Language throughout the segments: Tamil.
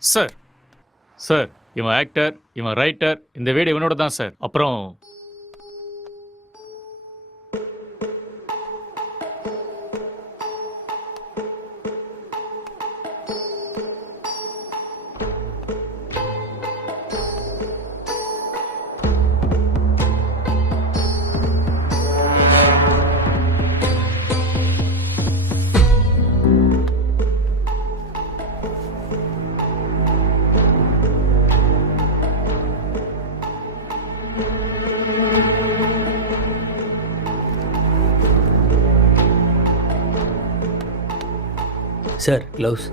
சார் சார் இவன் ஆக்டர், இவன் ரைட்டர், இந்த வீடு இவனோட தான் சார். அப்புறம் சார் க்ளவுஸ்.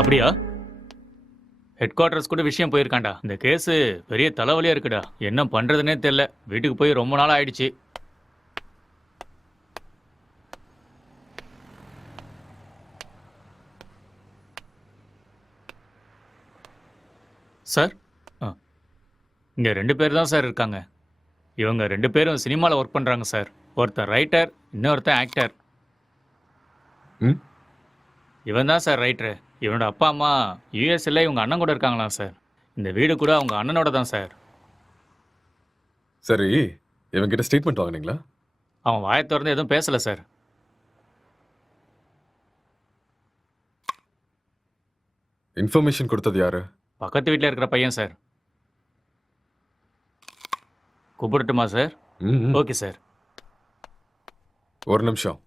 அப்படியா? ஹெட் குவார்டர்ஸ் கூட விஷயம் போயிருக்காண்டா. இந்த கேஸ் பெரிய தலைவலியா இருக்குடா. என்ன பண்றதுன்னே தெரியல. வீட்டுக்கு போய் ரொம்ப நாள் ஆயிடுச்சு. சார் ஆ இங்கே 2 பேர் தான் சார் இருக்காங்க. இவங்க 2 பேரும் சினிமாவில் ஒர்க் பண்ணுறாங்க சார். ஒருத்தர் ரைட்டர், இன்னொருத்தன் ஆக்டர். ம் இவன் தான் சார் ரைட்டரு. இவனோட அப்பா அம்மா யூஎஸ்ல இவங்க அண்ணன் கூட இருக்காங்களாம் சார். இந்த வீடு கூட அவங்க அண்ணனோட தான் சார். சரி, இவன்கிட்ட ஸ்டேட்மெண்ட் வாங்குனீங்களா? அவன் வாயை திறந்து எதுவும் பேசலை சார். இன்ஃபர்மேஷன் கொடுத்தது யாரு? பக்கத்து வீட்டில் இருக்கிற பையன் சார். கூப்பிடட்டுமா சார்? ம், ம். Okay sir. ஒரு நிமிஷம்.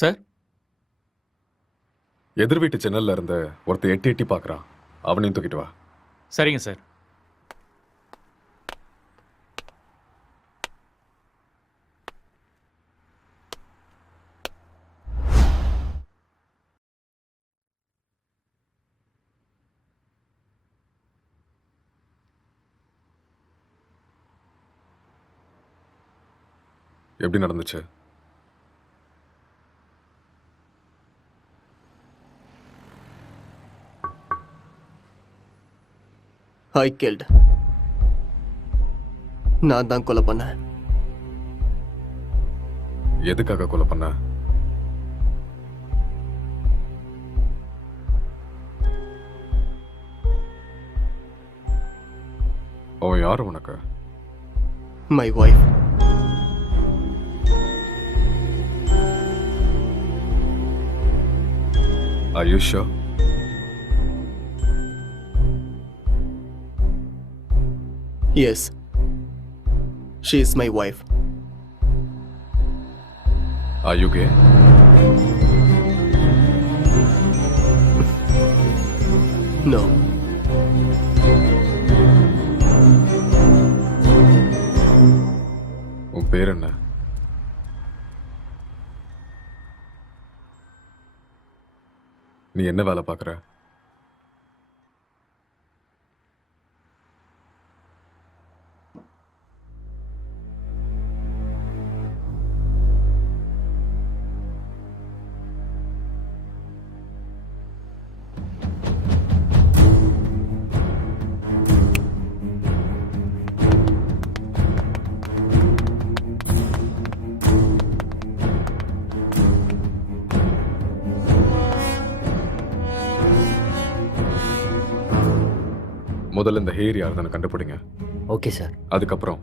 சார் எதிர் வீட்டு ஜன்னல்ல இருந்து ஒருத்தர் எட்டி எட்டி பார்க்கறான். அவனையும் தூக்கிட்டு வா. சரிங்க சார். எப்படி நடந்துச்சு? ஐ கில்ட். நான் தான் கொலை பண்ணேன். எதுக்காக கொலை பண்ண? அவன் யாரு உனக்கு? My wife. Are you sure? Yes. She is my wife. Are you gay? No. உன் பேர் என்ன? நீ என்ன வேலை பார்க்குற? முதல்ல இந்த ஹேர் யாருன்னு கண்டுபிடிங்க. Okay sir. அதுக்கப்புறம்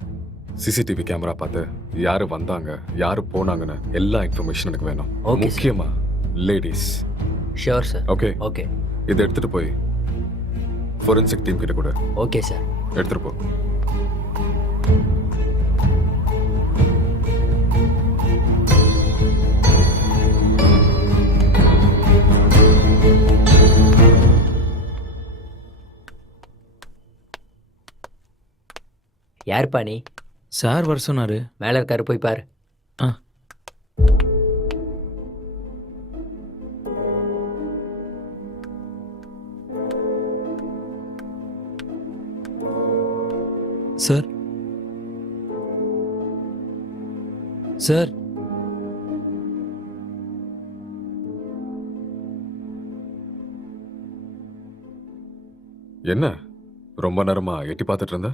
சிசிடிவி கேமரா பார்த்து யாரு வந்தாங்க, யாரு போனாங்கன்னு எல்லா இன்ஃபர்மேஷன் எனக்கு வேணும். Okay, sir. முக்கியமா ladies. Sure sir. Okay, okay. இதை எடுத்துட்டு போய் ஃபோரன்சிக் டீம் கிட்ட கூட ஓகே சார். எடுத்துட்டு போ. யாருப்பா நீ? சார் வர சொன்னாரு. மேலே இருக்காரு, போய் பாரு. ஆ. சார் சார் என்ன ரொம்ப நேரமா எட்டி பார்த்துட்டு இருந்த?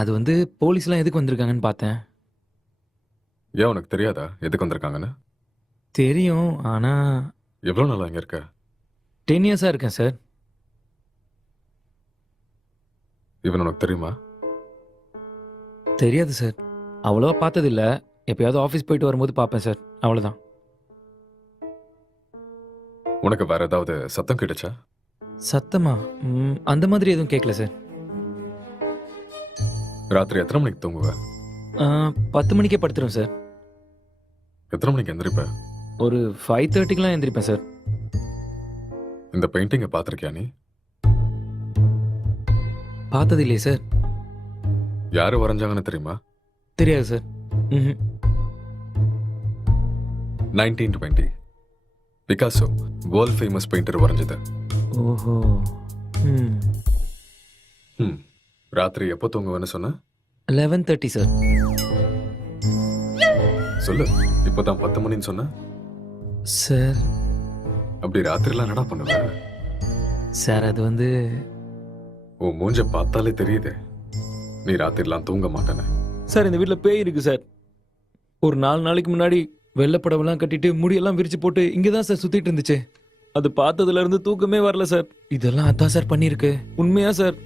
அது வந்து போலீஸ்லாம் எதுக்கு வந்திருக்காங்கன்னு பார்த்தேன். ஏன் உனக்கு தெரியாதா எதுக்கு வந்திருக்காங்கன்னு? தெரியும், ஆனால் எவ்வளோ நாளா இங்க இருக்க? 10 இயர்ஸாக இருக்கேன் சார். இவன் உனக்கு தெரியுமா? தெரியாது சார், அவ்வளோவா பார்த்ததில்ல. எப்பயாவது ஆஃபீஸ் போயிட்டு வரும்போது பார்ப்பேன் சார், அவ்வளோதான். உனக்கு வேற ஏதாவது சத்தம் கிடைச்சா? சத்தமா? அந்த மாதிரி எதுவும் கேட்கல சார். ராத்திரி எத்தனை மணிக்கு தூங்குவ? 10 மணிக்கே படுத்துருவேன் சார். எத்தனை மணிக்கு எந்திரிப்ப? ஒரு 5:30க்கெலாம் எந்திரிப்பேன் சார். இந்த பெயிண்டிங்கை பார்த்துருக்கியா நீ? பார்த்தது இல்லையே சார். யாரு வரைஞ்சாங்கன்னு தெரியுமா? தெரியாது சார். ம் 1920 பிகாசோ வேர்ல்ட் ஃபேமஸ் பெயிண்டர் வரைஞ்சது. ஓஹோ. ம் ம் ராத்திரி எப்போ தூங்குவேன்னு சொன்ன? 11:30 சார். சொல்லு, இப்போதான் 10 மணின்னு சொன்ன. சார் அப்படி ராத்திரிலாம் என்னடா பண்ணுவ? சார் அது வந்து உன் மூஞ்ச பார்த்தாலே தெரியுதே நீ ராத்திரிலாம் தூங்க மாட்டேன்னு. சார் இந்த வீட்டில் பேய் இருக்கு சார். ஒரு 4 நாளைக்கு முன்னாடி வெள்ளைப்படவெல்லாம் கட்டிட்டு முடியெல்லாம் விரிச்சு போட்டு இங்கே தான் சார் சுத்திட்டு இருந்துச்சு. அது பார்த்ததுல இருந்து தூக்கமே வரல சார். இதெல்லாம் அதான் சார் பண்ணியிருக்கு. உண்மையா சார்,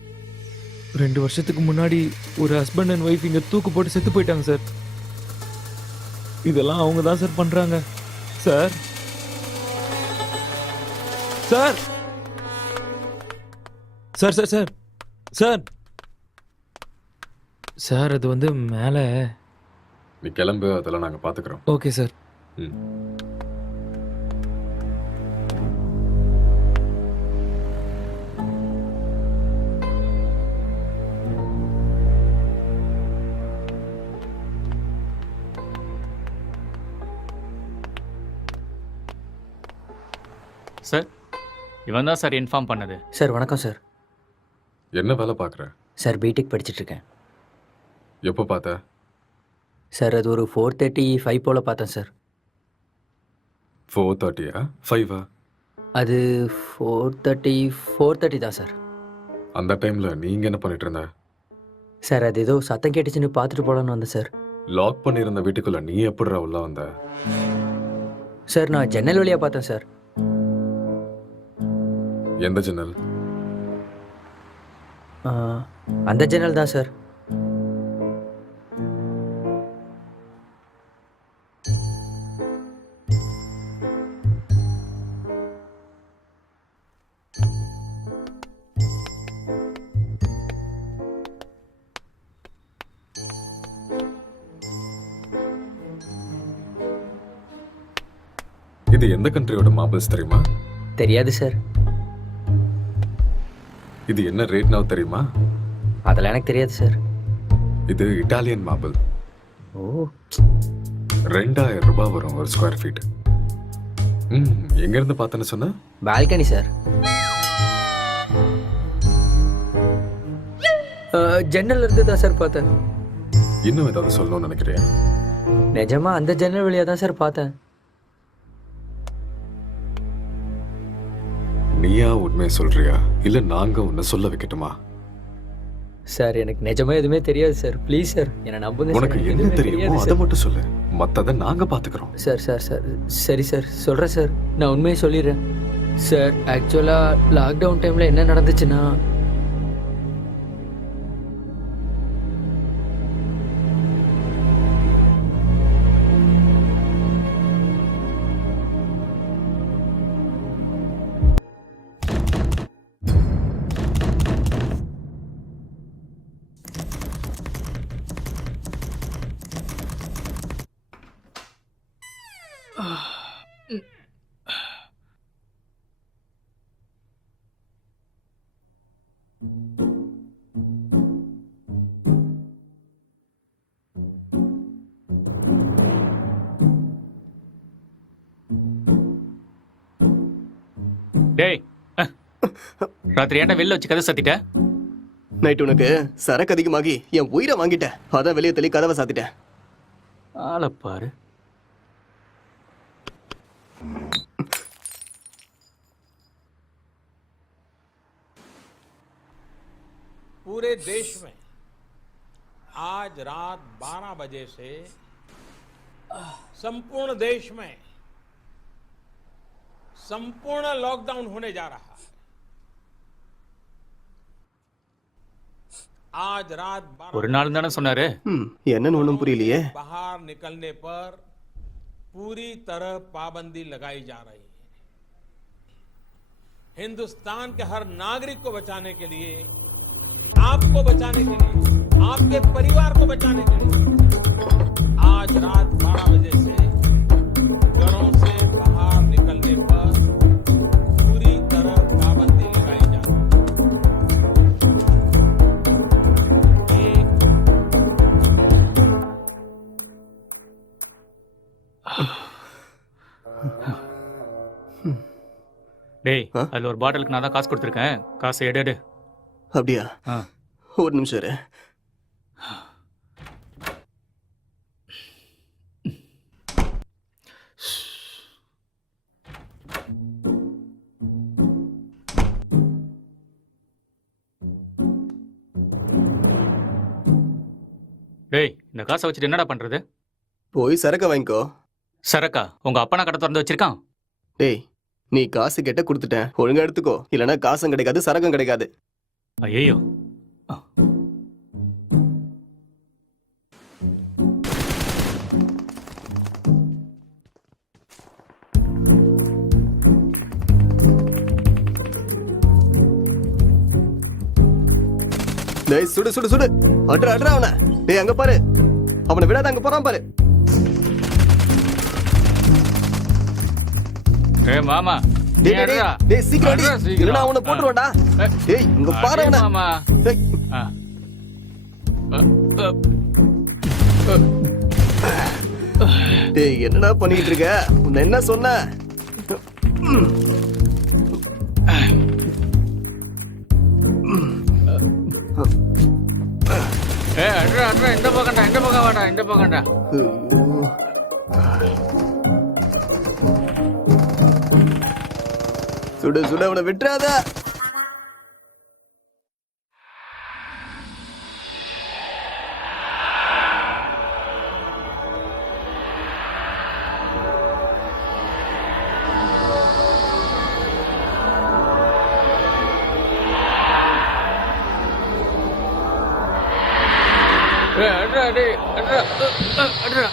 2 வருஷத்துக்கு முன்னாடி ஒரு ஹஸ்பண்ட் அண்ட் ஒய்ஃப் இங்க தூக்கு போட்டு செத்து போயிட்டாங்க சார். இதெல்லாம் அவங்க தான் சார் பண்றாங்க sir. Sir sir sir sir sir sir அது வந்து மேலே. நீ கிளம்பு, அதெல்லாம் நாங்க பாத்துக்கிறோம். Okay sir. ம். சார் இவன் தான் சார் இன்ஃபார்ம் பண்ணது. சார் வணக்கம் சார். என்ன வேலை பாக்குற? சார் பிடெக் படிச்சுட்டு இருக்கேன். எப்போ பார்த்த? சார் அது ஒரு 4:35 போல் பார்த்தேன் சார். 4:30 5 அது 4:30 தான் சார். அந்த டைம்ல நீங்க என்ன பண்ணிட்டு இருந்த? சார் அது ஏதோ சத்தம் கேட்டுச்சுன்னு பார்த்துட்டு போகலான்னு வந்தேன் சார். லாக் பண்ணியிருந்த வீட்டுக்குள்ள நீ எப்படிடா உள்ள வந்த? சார் நான் ஜன்னல் வழியாக பார்த்தேன் சார். எந்த ஜன்னல்? அந்த ஜன்னல் தான் சார். இது எந்த கண்ட்ரியோட மார்பிள்ஸ் தெரியுமா? தெரியாது சார். இது என்ன ரேட்னா தெரியுமா? அதெல்லாம் எனக்கு தெரியாது சார். இது இட்டாலியன் மார்பிள். ஓ 2000 ரூபாய் வரும் ஒரு ஸ்கொயர் ஃபீட். எங்க இருந்து பார்த்தேன்னு சொன்ன? Balcony sir. ஜன்னல் இருந்து தான் சார் பார்த்தேன். இன்னும் ஏதாவது சொல்லணும்னு நினைக்கிறேன்? நிஜமா அந்த ஜன்னல் வழியாக தான் சார் பார்த்தேன். நீயா உண்மையை சொல்றியா இல்ல நாங்க உன்னை சொல்ல வைக்கட்டுமா? சார் எனக்கு நிஜமா எதுவுமே தெரியாது சார். ப்ளீஸ் சார் என்னை நம்புங்க. உனக்கு சார். என்ன எதுவுமே தெரியுமோ தெரியாது அதை சார். மட்டும் சொல்லு, மத்தத நாங்க பாத்துக்கிறோம். சார் சார் சார் சரி சார் சொல்கிறேன் சார். நான் உண்மையை சொல்லிடுறேன் சார். ஆக்சுவலாக லாக்டவுன் டைமில் என்ன நடந்துச்சுன்னா, டேய் ராத்திரி ஏன்டா வெளில வச்சு கதை சத்திட்ட? நைட் உனக்கு சரக்கு அதிகமாகி என் உயிரை வாங்கிட்டேன். அதான் வெளியே தள்ளி கதவை சாத்திட்டேன். ஆளை பாரு. पूरे देश में आज रात 12 बजे से संपूर्ण देश में संपूर्ण लॉकडाउन होने जा रहा है। आज रात 12 ஒரு நாள் தானே சொன்னாரு. என்னன்னு ஒன்றும் புரியலையே. बाहर निकलने पर पूरी तरह पाबंदी लगाई जा रही है। हिंदुस्तान के हर नागरिक को बचाने के लिए, आपको बचाने के लिए, आपके परिवार को बचाने के लिए आज रात 12 बजे से घरों से बाहर निकलने पर पूरी तरह पाबंदी लगाई जा रही है। டேய் அதுல ஒரு பாட்டிலுக்கு நான் தான் காசு கொடுத்துருக்கேன். காசை எடு. அப்படியா? ஆ. ஒரு நிமிஷம் இரு. டேய் இந்த காசை வச்சுட்டு என்னடா பண்றது? போய் சரக்க வாங்கிக்கோ. சரக்கா உங்க அப்பனா கடை திறந்து வச்சிருக்கான். டேய் நீ காசு கேட்ட கொடுத்துட்டேன், ஒழுங்கா எடுத்துக்கோ, இல்லைன்னா காசும் கிடைக்காது சரக்கும் கிடைக்காது. ஐயோ டேய் சுடு சுடு சுடு, அட்ரா அட்ரா அவனை. டேய் அங்க பாரு, அவனை விடாத, அங்க போறான் பாரு. ஏய் மாமா டேய் டேய், டேய் டேய் சீக்கிரம் அடி, அட்ரா, சீக்கிரம். இல்லைன்னா அவனை போட்டுருவான்டா. டேய் இங்க பாரு அவனை. மாமா டேய். ஆ. டேய் என்னடா பண்ணிட்டு இருக்க? உன்னை என்ன சொன்ன? ஏய் அட்ரா அட்ரா இந்த பக்கம் வாடா இந்த பக்கம்டா. சுடு சுடு, அவனை விட்டுறாத. ஏய் அட்ரா டேய் அட்ரா அட்ரா.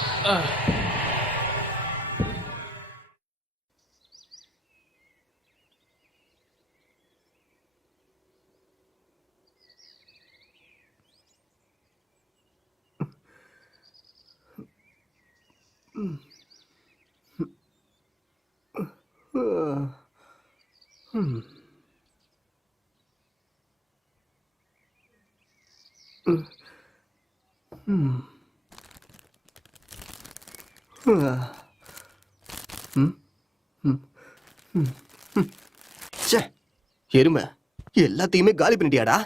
ச்சே, எருமை எல்லாத்தையுமே காலி பண்ணிட்டியாடா?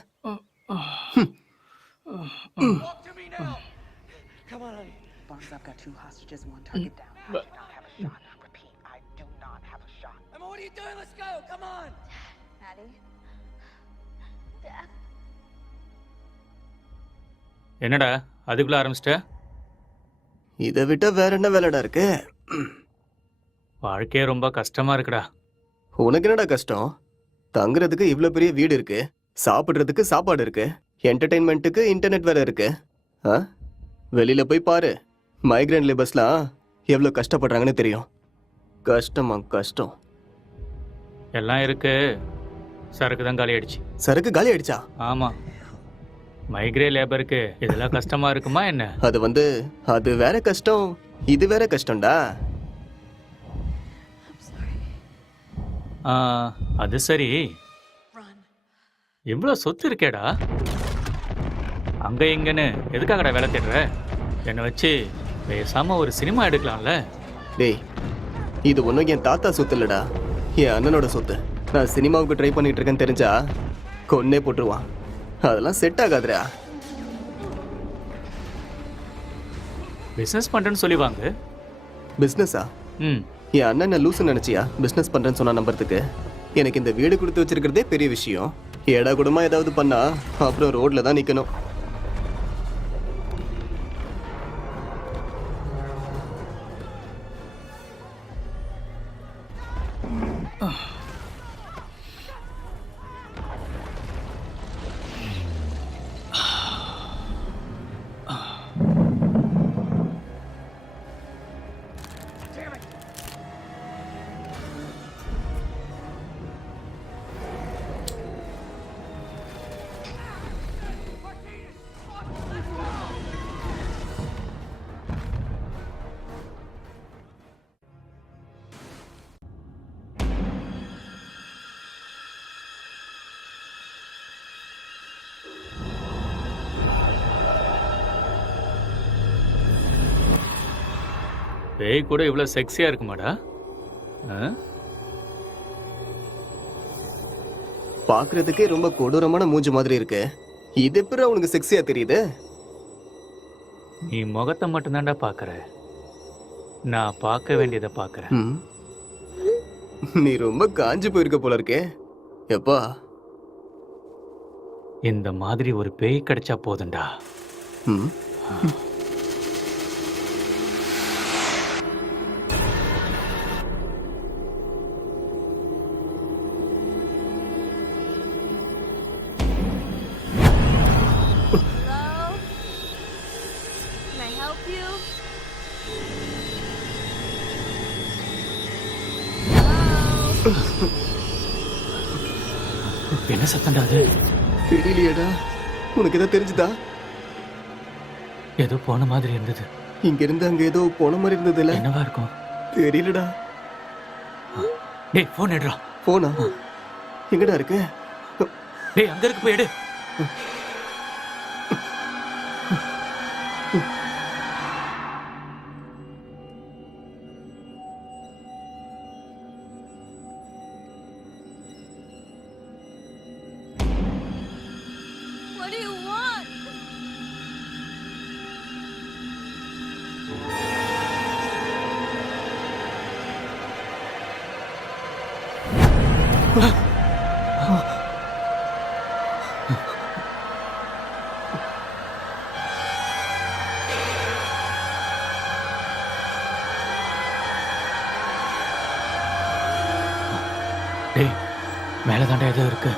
Barnes, I've got 2 hostages and 1 target down. I do not have a shot. Repeat, I do not have a shot. Emma, what are you doing? Let's go. Come on. Maddie? Dad? என்னடா அதுக்குள்ள ஆரம்பிச்சிட்ட? இதை விட்டா வேற என்ன வேலைடா இருக்கு? வாழ்க்கையே ரொம்ப கஷ்டமா இருக்குடா. உனக்கு என்னடா கஷ்டம்? தங்குறதுக்கு இவ்ளோ பெரிய வீடு இருக்கு, சாப்பிடுறதுக்கு சாப்பாடு இருக்கு, என்டர்டெயின்மெண்ட்டுக்கு இன்டர்நெட் வேற இருக்கு. வெளியில போய் பாரு, மைக்ரேன் லேபர்ஸ்லாம் எவ்வளோ கஷ்டப்படுறாங்கன்னு தெரியும். கஷ்டமா கஷ்டம். எல்லாம் இருக்கு, சரக்கு தான் காலி ஆயிடுச்சு. சரக்கு காலி ஆயிடுச்சா? ஆமா, மைக்ரே லேபருக்கு இதெல்லாம் கஷ்டமா இருக்குமா என்ன? அது வேற கஷ்டம், இது வேற கஷ்டம்டா. அது சரி, இவ்வளோ சொத்து இருக்கேடா, அங்க இங்கன்னு எதுக்காகடா வேலை தேடுற? என்னை வச்சு பேசாம ஒரு சினிமா எடுக்கலாம்ல? டேய் இது ஒன்றும் என் தாத்தா சொத்து இல்லடா, என் அண்ணனோட சொத்து. நான் சினிமாவுக்கு ட்ரை பண்ணிட்டு இருக்கேன்னு தெரிஞ்சா கொன்னே போட்டுருவான். அதெல்லாம் செட் ஆகாதுடா. பிஸ்னஸ் பண்றேன்னு சொல்லி வாங்க. பிஸ்னஸா? என் அண்ணன் லூசுன்னு நினைச்சியா பிஸ்னஸ் பண்றேன்னு சொன்னா நம்புறதுக்கு? எனக்கு இந்த வீடு கொடுத்து வச்சிருக்கிறதே பெரிய விஷயம். ஏடா கூடமா ஏதாவது பண்ணா அப்புறம் ரோட்ல தான் நிக்கணும். பேய் கூட இவ்வளோ செக்ஸியா இருக்குமாடா? பாக்குறதுக்கே ரொம்ப கொடூரமான மூஞ்சி மாதிரி இருக்கு. இது எப்படி உனக்கு செக்ஸியா தெரியுது? நீ முகத்தை மட்டும்தான்டா பார்க்கற, நான் பார்க்க வேண்டியதை பார்க்கறேன். நீ ரொம்ப காஞ்சி போயிருக்க போல இருக்கே. எப்பா இந்த மாதிரி ஒரு பேய் கிடைச்சா போதும்டா. Hello? Can I help you? Hello? என்ன சத்தம்டா அது? தெரியலையேடா. உனக்கு ஏதோ தெரிஞ்சுதா? ஏதோ போன மாதிரி இருந்தது. இங்க இருந்து அங்க ஏதோ போன மாதிரி இருந்ததுல. என்னவா இருக்கும்? தெரியலடா. டேய் போன் எடுறா. போனா எங்கடா இருக்கு? டேய் அங்க இருக்கு, போய் எடு. What do you want? டேய் மேல தாண்டா ஏதோ இருக்கு.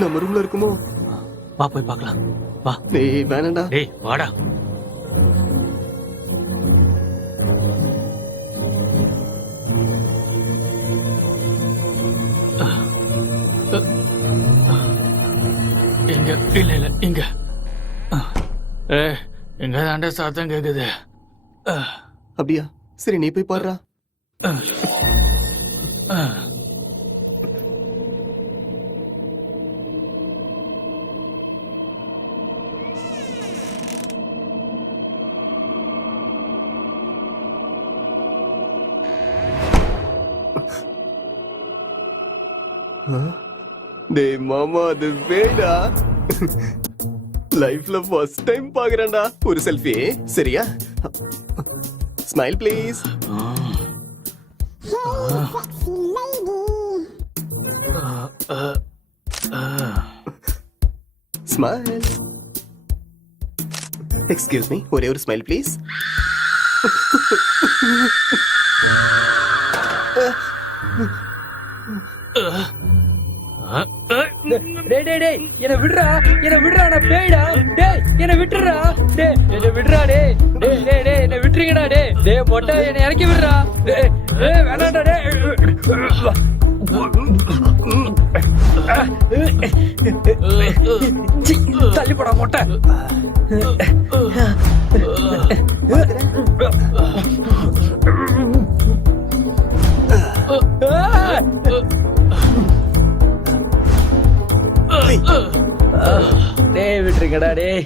நம்ம ரூம்ல இருக்குமோ? வா போய் பார்க்கலாம். வா. டேய் வேணாம்டா. டேய் வாடா. இங்க இல்ல இல்ல இங்க. இங்க தாண்டா சத்தம் கேக்குது. அப்படியா? சரி நீ போய் பாருடா. டேய் மாமா, அது வேடா. லைஃப்ல ஃபர்ஸ்ட் டைம் பாக்குறேன்டா. ஒரு செல்ஃபி சரியா? Smile please. Smile. Excuse me, ஒரே ஒரு ஸ்மைல் ப்ளீஸ். டேய் டேய் டேய் என்ன விடுறா, என்ன விடுறா, நான் பேய்டா. டேய் என்ன விட்டுறா. டேய் என்ன விடுறா. டேய் டேய் டேய் டேய் என்ன விட்டுறீங்கடா. டேய் டேய் மொட்டை என்ன இறக்கி விடுறா. டேய் டேய் வேணாம்டா. டேய் தள்ளி போடா மொட்டை. டேய் விட்டுருங்கடா. டேய்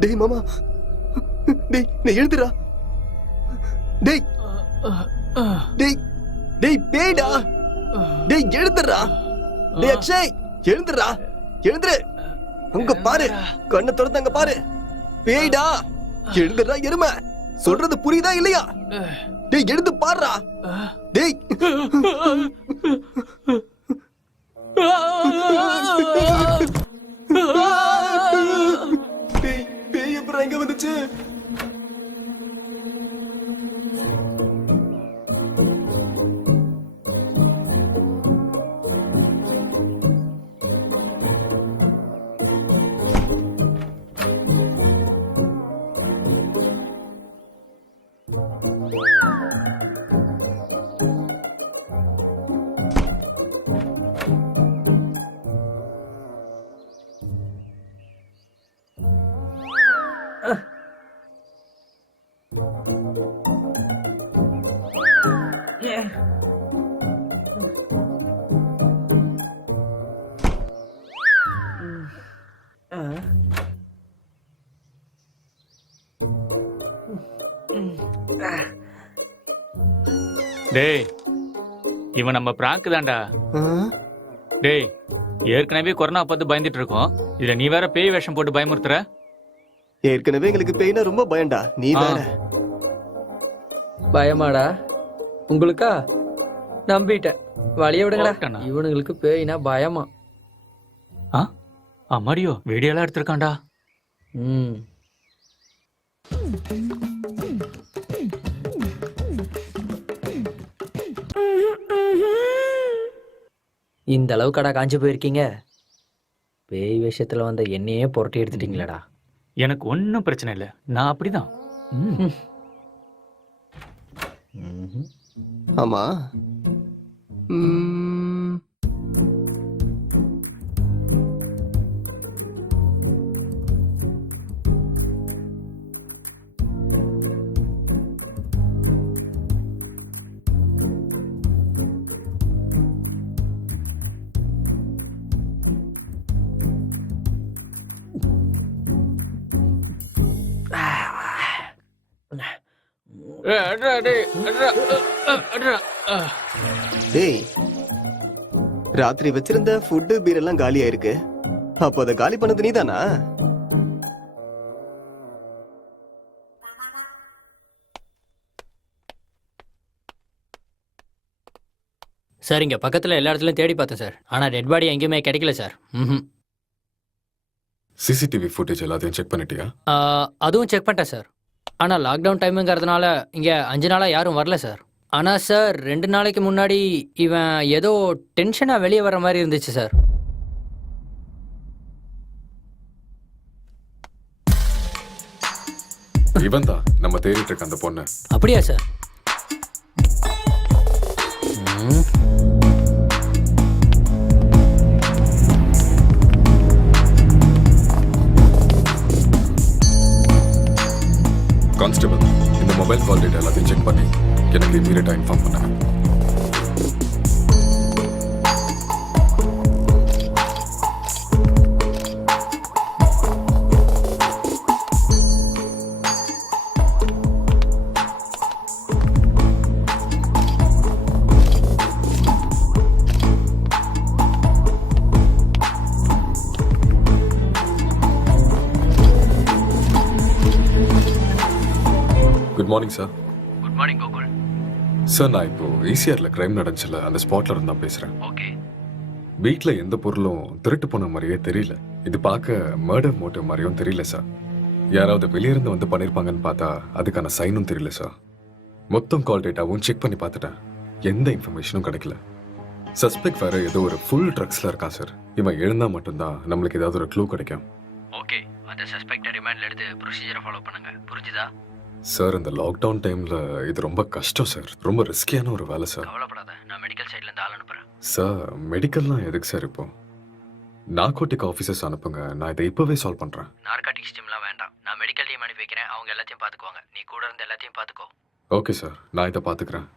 டேய் மாமா, டேய் நீ எழுதுடா. டேய் டேய் டேய் பேய்டா. டேய் எழுதுடா. டேய் அக்ஷய் எழுதுடா. எழுதுரு. அங்க பாரு, கண்ணை திறந்து அங்க பாரு. பேய்டா. எழுதுடா எருமை. சொல்றது புரியுதா இல்லையா? டேய் எழுந்து பாருடா. டேய் டேய் பேய் எப்பறம் இங்க வந்துச்சு? டேய் இவன் நம்ம பிராங்க் தான்டா. ஆ? டேய் ஏற்கனவே கொரோனா பார்த்து பயந்துட்டு இருக்கோம், இதுல நீ வேற பேய் வேஷம் போட்டு பயமுறுத்துற. ஏற்கனவே எங்களுக்கு பேய்னா ரொம்ப பயம்டா, நீ ஆ. வேற. பயமாடா உங்களுக்கா? நம்பிட்டேன். வழிய விடுங்கடா. போட்டேனா? இவனுங்களுக்கு பேய்னா பயமா. அம்மாடியோ வீடியோலாம் எடுத்திருக்கான்டா. ம். இந்த அளவுக்கடா காஞ்சி போயிருக்கீங்க? பேய் விஷயத்துல வந்த என்னையே புரட்டி எடுத்துட்டீங்களடா. எனக்கு ஒன்றும் பிரச்சனை இல்லை, நான் அப்படிதான். ம். ஆமா. ம், டேய் ராத்திரி வச்சிருந்த ஃபுட்டு பீர் எல்லாம் காலி ஆயிருக்கு. அப்போ அதை காலி பண்ணது நீதானா? சார் இங்க பக்கத்துல எல்லா இடத்துலயும் தேடி பார்த்தேன் சார். ஆனா டெட் பாடி எங்கேயுமே கிடைக்கல சார். சிசிடிவி ஃபுட்டேஜ் எல்லாத்தையும் செக் பண்ணிட்டியா? அதுவும் செக் பண்ணிட்டேன் சார். ஆனா லாக்டவுன் டைமுங்கிறதுனால இங்க 5 நாளா யாரும் வரல சார். ஆனா சார் 2 நாளைக்கு முன்னாடி இவன் ஏதோ டென்ஷனா வெளியே வர மாதிரி இருந்துச்சு சார். இவன் தான் நம்ம தேடிட்டு இருக்க அந்த பொண்ணு. அப்படியா சார்? கான்ஸ்டபிள், இந்த மொபைல் கால் டேட்டா எல்லாத்தையும் செக் பண்ணி எனக்கு இமீடியட்டா இன்ஃபார்ம் பண்ணுங்க. Good morning sir. Good morning Gokul. Sir நான் இப்போ ஈசிஆர்ல கிரைம் நடந்துச்சுல, அந்த ஸ்பாட்ல இருந்து தான் பேசுறேன். ஓகே. வீட்ல எந்த பொருளும் திருட்டு போன மாதிரியே தெரியல. இது பார்க்க மர்டர் மோட்டிவ் மாதிரியும் தெரியல சார். யாராவது வெளியிருந்து வந்து பண்ணிருப்பாங்கன்னு பார்த்தா அதுக்கான சைனும் தெரியல சார். மொத்தம் கால் டேட்டாவும் செக் பண்ணி பார்த்துட்டேன், எந்த இன்ஃபர்மேஷனும் கிடைக்கல. சஸ்பெக்ட் வேற ஏதோ ஒரு ஃபுல் ட்ரக்ஸ்ல இருக்கான் சார். இவன் எழுந்தா மட்டும்தான் நம்மளுக்கு ஏதாவது ஒரு க்ளூ கிடைக்கும். ஓகே, அந்த சஸ்பெக்ட் ரிமாண்ட்ல எடுத்து ப்ரொசீஜரை ஃபாலோ பண்ணுங்க. புரிஞ்சுதா? சார் இந்த லாக்டவுன் டைம்ல இது ரொம்ப கஷ்டம் சார், ரொம்ப ரிஸ்கியான ஒரு வேலை சார். கவலைப்படாத, நான் மெடிக்கல் சைடுல இருந்து ஆள் அனுப்புறேன். சார் மெடிக்கல்லாம் எதுக்கு சார் இப்போ? நார்கோட்டிக் ஆஃபீஸர்ஸ் அனுப்புங்க, நான் இதை இப்போவே சால்வ் பண்ணுறேன். நார்காட்டிக்ஸ் டீம்லாம் வேண்டாம், நான் மெடிக்கல் டீம் அனுப்பி வைக்கிறேன். அவங்க எல்லாத்தையும் பார்த்துக்குவாங்க. நீ கூட இருந்து எல்லாத்தையும் பார்த்துக்கோ. ஓகே சார், நான் இதை பார்த்துக்கிறேன்.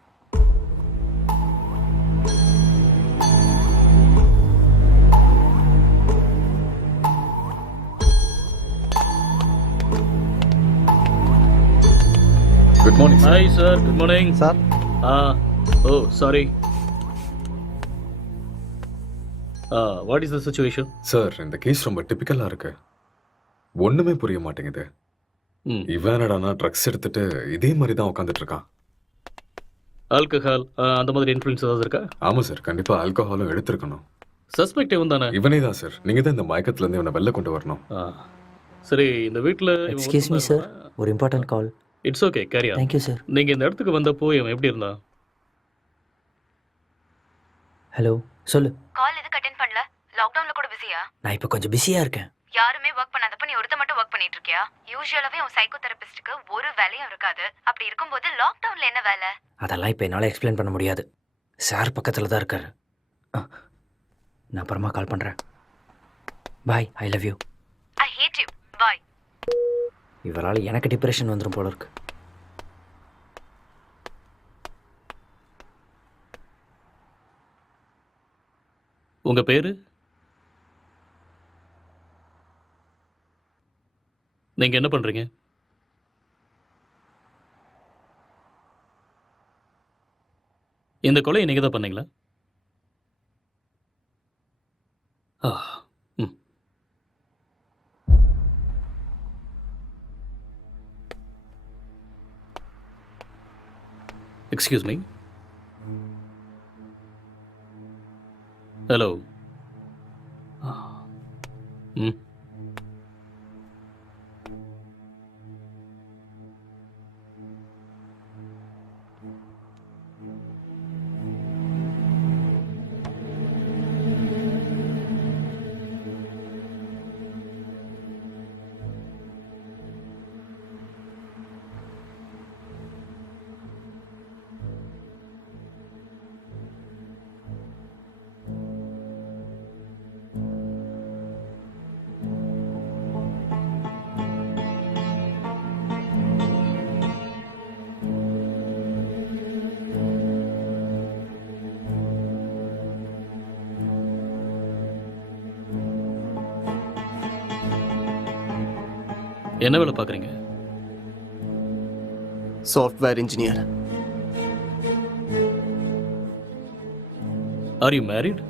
Good morning sir. Hi sir, good morning sir. Oh sorry. What is the situation? Sir இந்த கேஸ் ரொம்ப டிப்பிக்கலாக இருக்கு, ஒன்றுமே புரிய மாட்டேங்குது. இவன் என்னடானா ட்ரக்ஸ் எடுத்துட்டு இதே மாதிரி தான் உட்காந்துட்டு இருக்கான். ஆல்கஹால் அந்த மாதிரி இன்ஃப்ளூயன்ஸ் ஏதாவது இருக்கா? ஆமாம் சார், கண்டிப்பாக ஆல்கஹாலும் எடுத்திருக்கணும். சஸ்பெக்ட் இவன் தானே? இவனே தான் சார். நீங்கள் தான் இந்த மயக்கத்துலேருந்து இவனை வெளில கொண்டு வரணும். சரி, இந்த வீட்டில் எக்ஸ்கியூஸ் மீ சார், ஒரு important call. It's okay, carry on. Thank you sir. நீங்கள் இந்த இடத்துக்கு வந்தப்போ இவன் எப்படி இருந்தான்? ஹலோ, சொல்லு. கால் எதுக்கு அட்டென்ட் பண்ணல? லாக்டவுன்ல கூட பிஸியா? நான் இப்போ கொஞ்சம் பிஸியா இருக்கேன். யாருமே ஒர்க் பண்ணாதப்ப நீ ஒருத்த மட்டும் ஒர்க் பண்ணிட்டு இருக்கியா? யூசுவலாவே உன் சைக்கோ தெரபிஸ்டுக்கு ஒரு வேலையும் இருக்காது. அப்படி இருக்கும்போது லாக்டவுன்ல என்ன வேலை? அதெல்லாம் இப்போ என்னால் எக்ஸ்பிளைன் பண்ண முடியாது. சார் பக்கத்தில் தான் இருக்காரு. நான் அப்புறமா கால் பண்ணுறேன். Bye, I love you. I hate you. Bye. இவரால் எனக்கு டிப்ரெஷன் வந்துடும் போல இருக்கு. உங்க பேரு? நீங்க என்ன பண்றீங்க? இந்த கொலையை நீங்க தான் பண்ணீங்களா? ம். Excuse me. ஹலோ. ம். என்ன வேலை பார்க்குறீங்க? Software engineer. Are you married?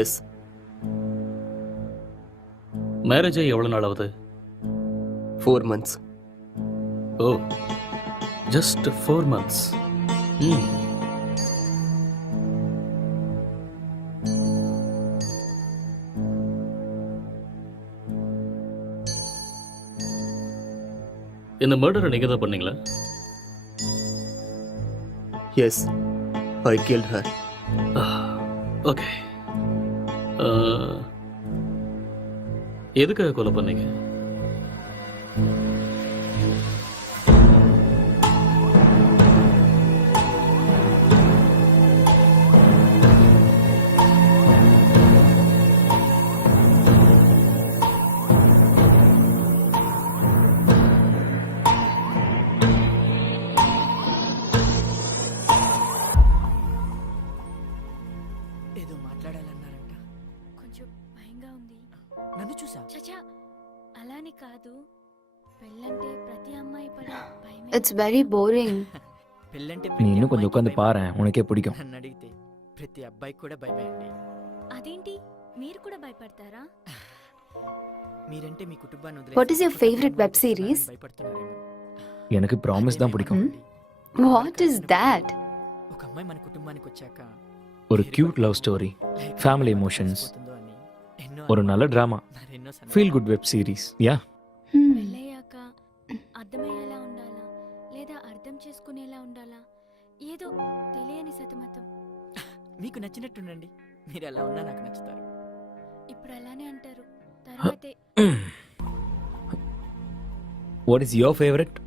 Yes. Marriage ஆகி எவ்வளோ நாள் ஆகுது? 4 months. ஓ, ஜஸ்ட் 4 months. ம். இந்த மர்டரை நீங்க தான் பண்ணீங்களா? எஸ், ஐ கில்ட் ஹர். ஓகே. எதுக்காக கொலை பண்ணீங்க? ఏదో మాట్లాడాలన్నారంట. కొంచెం భయంగా ఉంది. నన్ను చూసా? చచా అలానే కాదు, పెళ్ళంటే ప్రతి అమ్మాయి పడే భయమే. It's very boring. పెళ్ళంటే நீ இன்னும் கொஞ்சம் உட்காந்து பாரு, உனக்கே பிடிக்கும். నన్ను అడిగితే ప్రతి అబ్బాయికి కూడా భయమే అండి. అదేంటి, మీరు కూడా భయపడతారా? మీరంటే మీ కుటుంబాన్ని వదిలేసి What is your favorite web series? భయపడుతున్నారేమో. எனக்கு ப்ராமிஸ் தான் பிடிக்கும். What is that? ఒక అమ్మాయి మన కుటుంబానికి వచ్చాక ஒரு cute love story, family emotions, ஒரு நல்ல drama, feel good web series. Yeah. పెళ్ళయ్యాక అర్థమయ్యేలా ఉండాలా లేదా అర్థం చేసుకునేలా ఉండాలా, ఏదో తెలియని సతమతం. మీకు నచ్చినట్టుండండి, మీరు ఎలా ఉన్నా నాకు నచ్చుతారు. ఇప్పుడు అలానే అంటారు, తర్వాతే what is your favourite?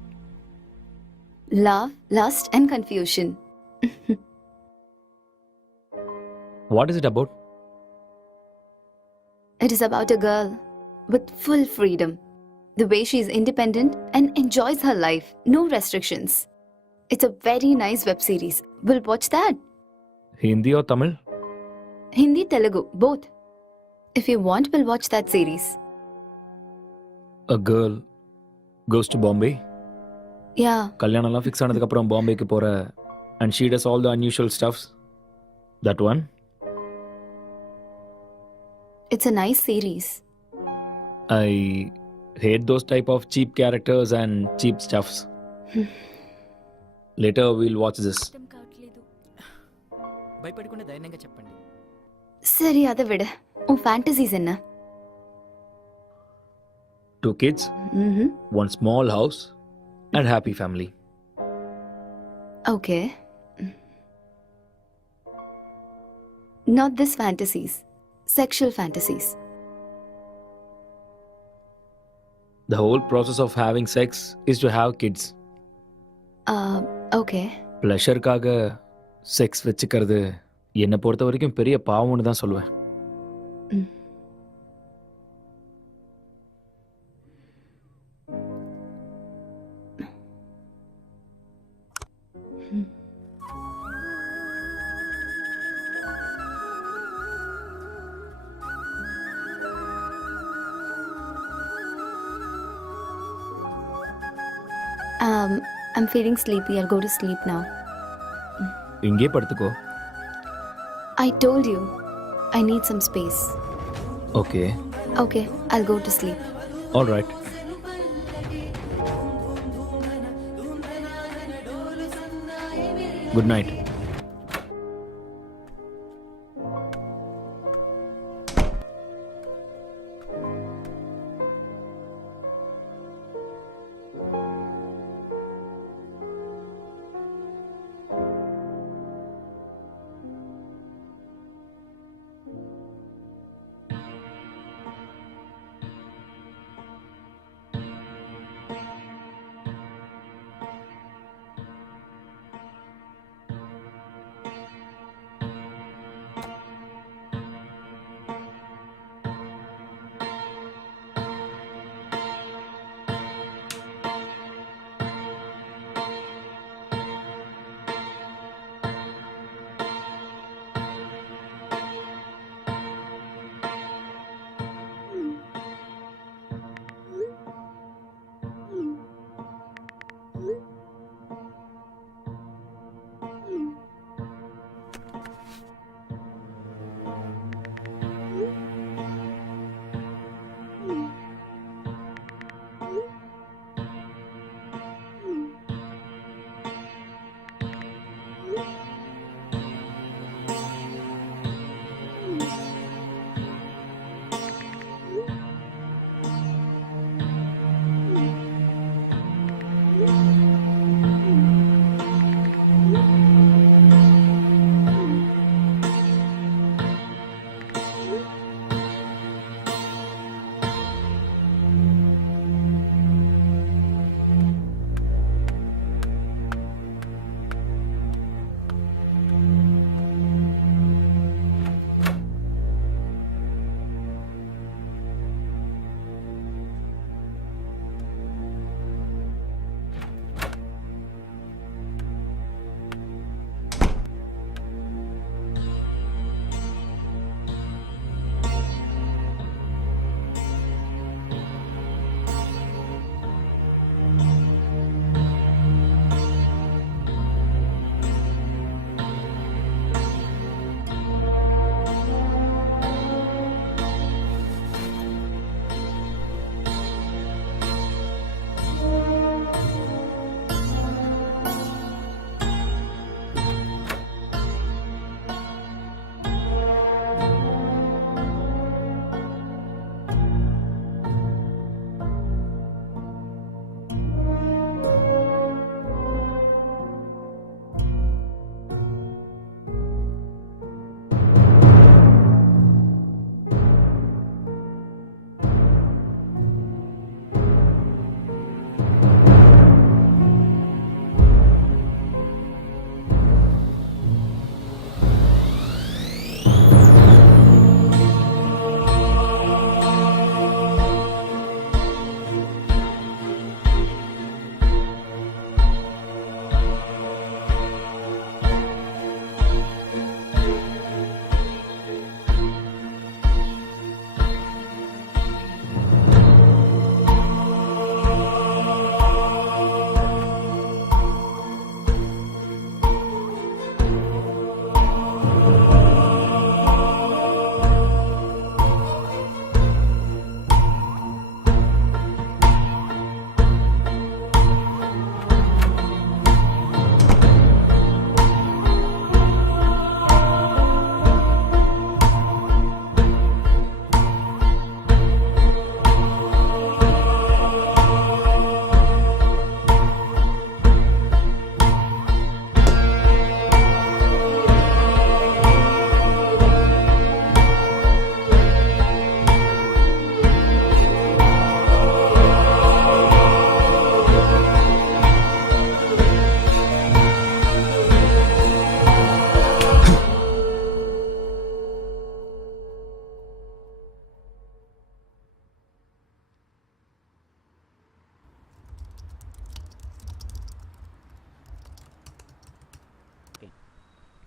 Love, lust and confusion. What is it about? It is about a girl with full freedom. The way she is independent and enjoys her life. No restrictions. It's a very nice web series. We'll watch that. Hindi or Tamil? Hindi, Telugu, both. If you want, we'll watch that series. A girl goes to Bombay. Yeah. கல்யாணம்லாம் ஃபிக்ஸ் ஆனதுக்கு அப்புறம் பாம்பேக்கு போற and she does all the unusual stuffs. That one? It's a nice series. I hate those type of cheap characters and cheap stuffs. Later we'll watch this. అర్థం కావట్లేదు. భయపడకుండా ధైర్యంగా చెప్పండి. சரி, அதை விட உன் ஃபேண்டசிஸ் என்ன? 2 kids, one small house and happy family. Okay. Not this fantasies. Sexual fantasies. The whole process of having sex is to have kids. Okay. ப்ளஷருக்காக செக்ஸ் வச்சுக்கிறது என்னை பொறுத்த வரைக்கும் பெரிய பாவம்னு தான் சொல்லுவேன். I'm feeling sleepy. I'll go to sleep now. இங்கே படுத்துக்கோ. I told you, I need some space. Okay. Okay, I'll go to sleep. All right. Good night.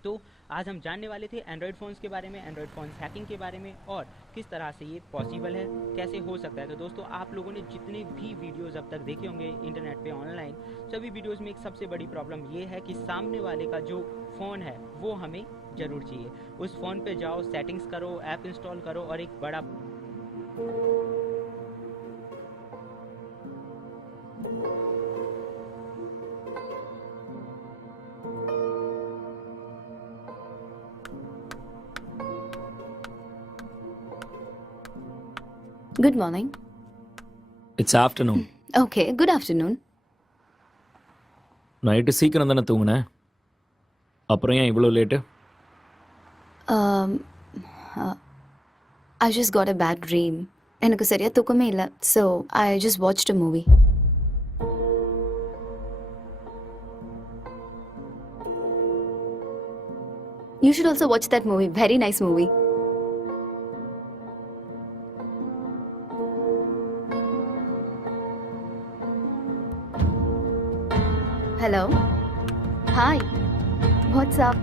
तो आज हम जानने वाले थे एंड्रॉयड फ़ोन्स के बारे में, एंड्रॉयड फ़ोन्स हैकिंग के बारे में और किस तरह से ये पॉसिबल है, कैसे हो सकता है। तो दोस्तों आप लोगों ने जितने भी वीडियोज़ अब तक देखे होंगे इंटरनेट पे ऑनलाइन, सभी वीडियोज़ में एक सबसे बड़ी प्रॉब्लम ये है कि सामने वाले का जो फ़ोन है वो हमें ज़रूर चाहिए। उस फ़ोन पे जाओ, सेटिंग्स करो, ऐप इंस्टॉल करो और एक बड़ा Good morning. It's afternoon. Okay, good afternoon. Night சீக்கிரம் தானே தூங்குனேன், அப்புறம் ஏன் இவ்வளோ late? Um, I just got a bad dream. எனக்கு சரியா தூக்கமே இல்லை. So, I just watched a movie. You should also watch that movie. Very nice movie. Hello. Hi. What's up?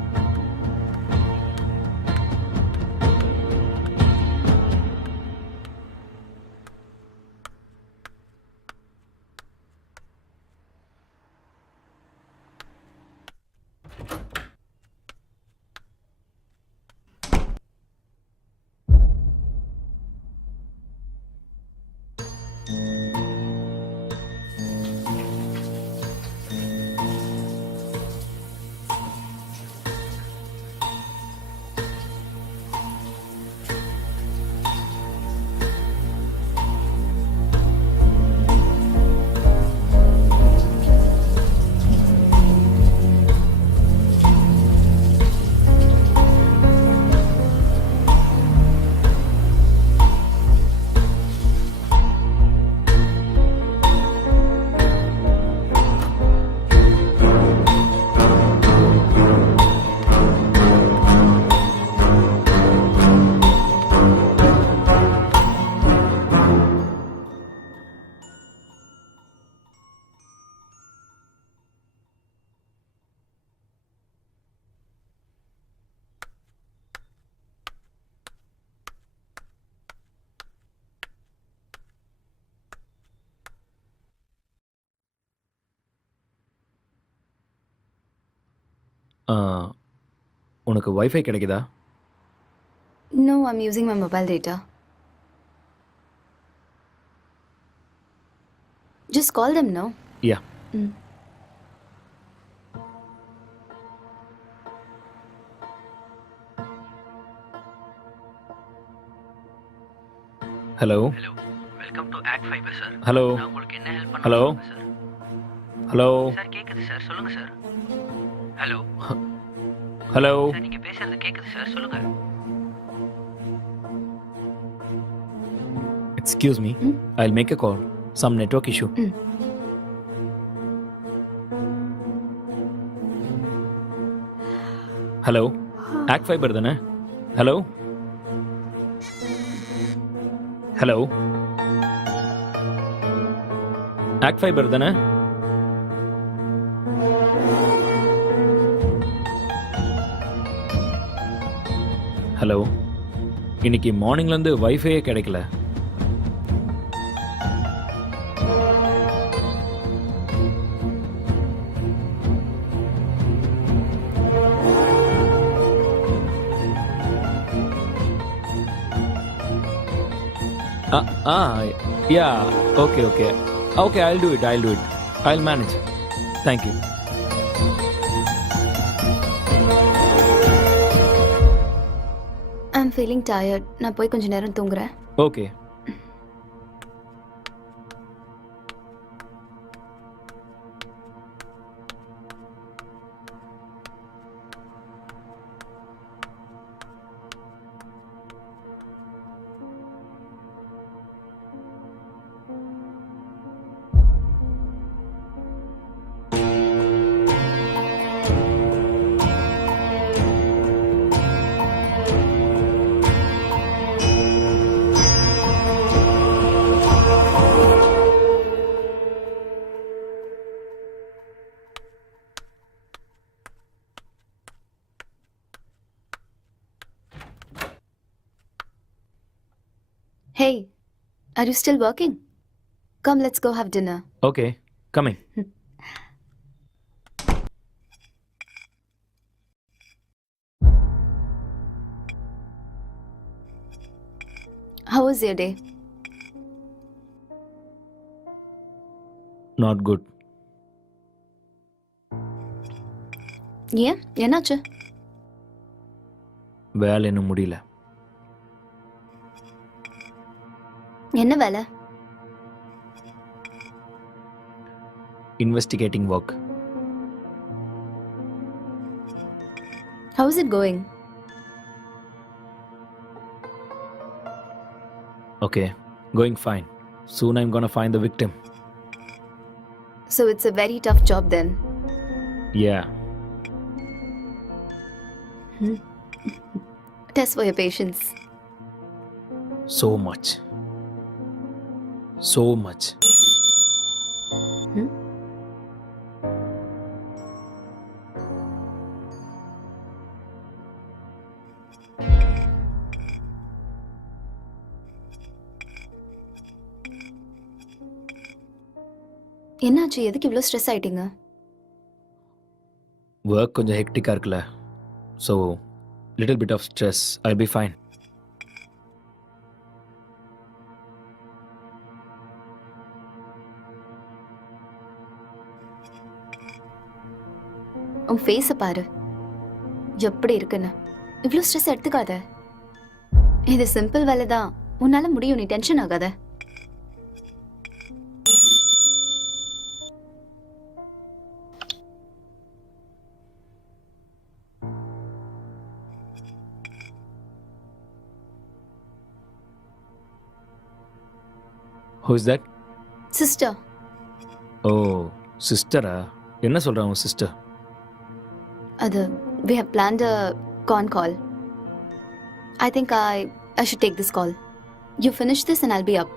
உனக்கு வைஃபை கிடைக்குதா? No, I'm using my mobile data. Just call them, no? Yeah. Hello. Welcome to act fibre sir. Hello. நான் உங்களுக்கு என்ன ஹெல்ப் பண்ண ஹலோ. சார்? ஹலோ. சார் கேக்குது சார், சொல்லுங்க சார். Hello hello. சார், நீங்க பேசுறது கேக்குது சார், சொல்லுங்க. Excuse me, I'll make a call. Some network issue. Hello, act fibre தானே? ஹலோ ஹலோ, ஆக்ட் ஃபைபர் தானே? ஹலோ, இன்னைக்கு மார்னிங்லேருந்து வைஃபையே கிடைக்கல. Yeah, okay. I'll do it. I'll manage. Thank you. I'm feeling tired. நான் போய் கொஞ்ச நேரம் தூங்குறேன். Okay. Hey, are you still working? Come, let's go have dinner. Okay coming. How was your day? Not good. ஏன் என்னாச்சு? வேலை இன்னும் முடியல. என்ன வேலை? Investigating work. How is it going? Okay, going fine. Soon I'm gonna find the victim. So it's a very tough job then. Yeah. Test for your patience. So much. So much. என்னாச்சு? எதுக்கு இவ்வளோ ஸ்ட்ரெஸ் ஆயிட்டீங்க? ஒர்க் கொஞ்சம் ஹெக்டிக்காக இருக்குல்ல, so little bit of stress. I be fine. உன் ஃபேஸை பாரு, எப்படி இருக்குன்னு. இவ்வளோ ஸ்ட்ரெஸ் எடுத்துக்காத. இது சிம்பிள் வேலை தான், உன்னால முடியும். நீ டென்ஷன் ஆகாத. Who is that? சிஸ்டர். ஓ சிஸ்டரா? என்ன சொல்கிறா உன் சிஸ்டர்? அது we have planned a con call. I think I should take this call. You finish this and I'll be up.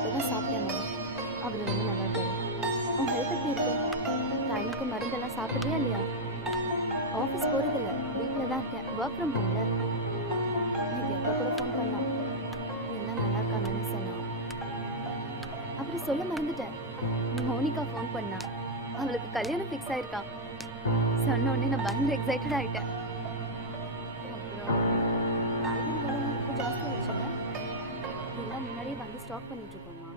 இப்பதான் சாப்பிட்டேம்மா. அவர் ரொம்ப நல்லா இருக்காரு. உன் ஹெல்த் எப்படி இருக்கு? டைமுக்கு மருந்தெல்லாம் சாப்பிட்றியா இல்லையா? ஆஃபீஸ் போகிறதில்ல, வீட்டில் தான் இருக்கேன். ஒர்க் ஃப்ரம் ஹோம்ல. இது எப்போ கூட ஃபோன் பண்ணலாம். எல்லாம் நல்லா இருக்காங்கன்னு சொன்னான். அப்புறம் சொல்ல மறந்துட்டேன், மோனிகா ஃபோன் பண்ணா. அவளுக்கு கல்யாணம் ஃபிக்ஸ் ஆயிருக்கா. சொன்ன உடனே நான் பயங்கர எக்ஸைட்டட் ஆகிட்டேன். அப்புறம் காய்கறி விலைலாம் இப்போ ஜாஸ்தி ஆயிடுச்சுல்ல, எல்லாம் முன்னாடியே வந்து ஸ்டாக் பண்ணிட்டு இருக்கோமா.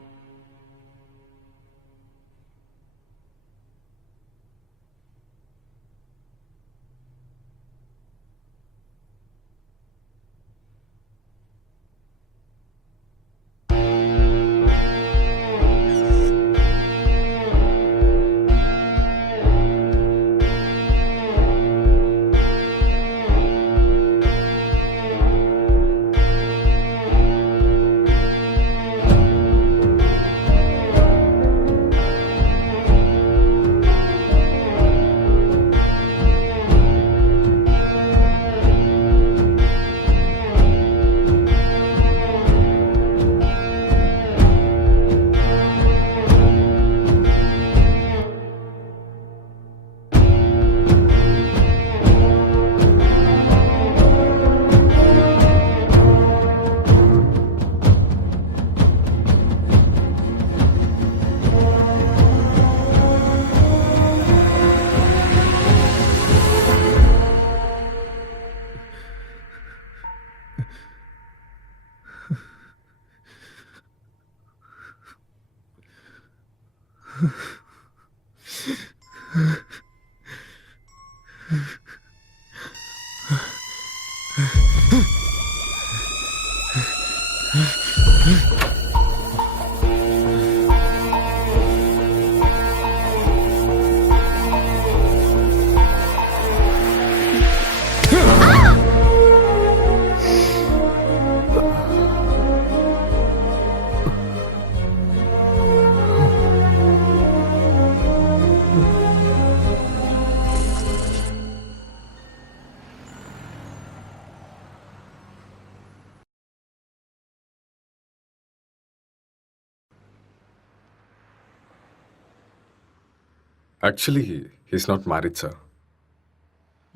Actually he's not married sir.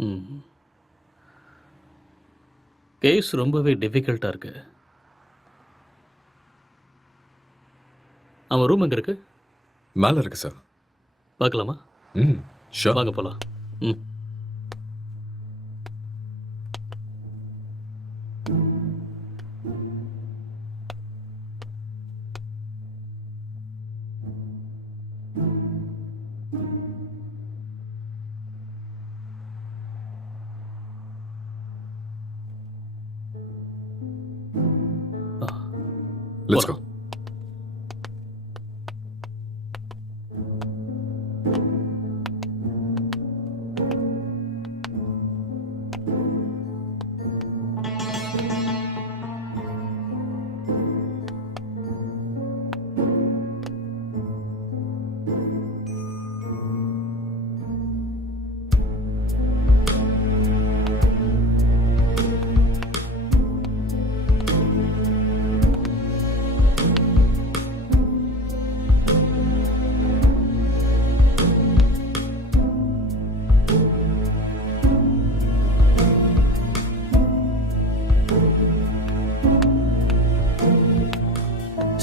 ம். கேஸ் ரொம்பவே டிஃபிகல்ட்டாக இருக்கு. அவன் ரூம் எங்கே இருக்கு? மேலே இருக்கு சார். பார்க்கலாமா? ம் ஷோர். வாங்க போகலாம். ம். Let's go.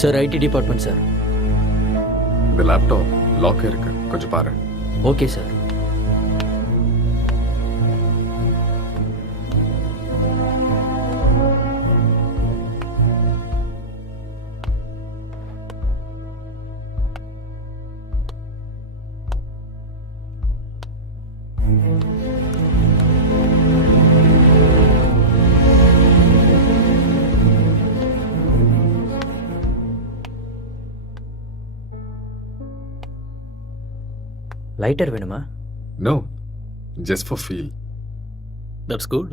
Sir IT department sir. இந்த லேப்டாப் லாக் இருக்கு, கொஞ்சம் பாரு. Okay sir. லைட்டர் வேணுமா? No, just for feel. That's good.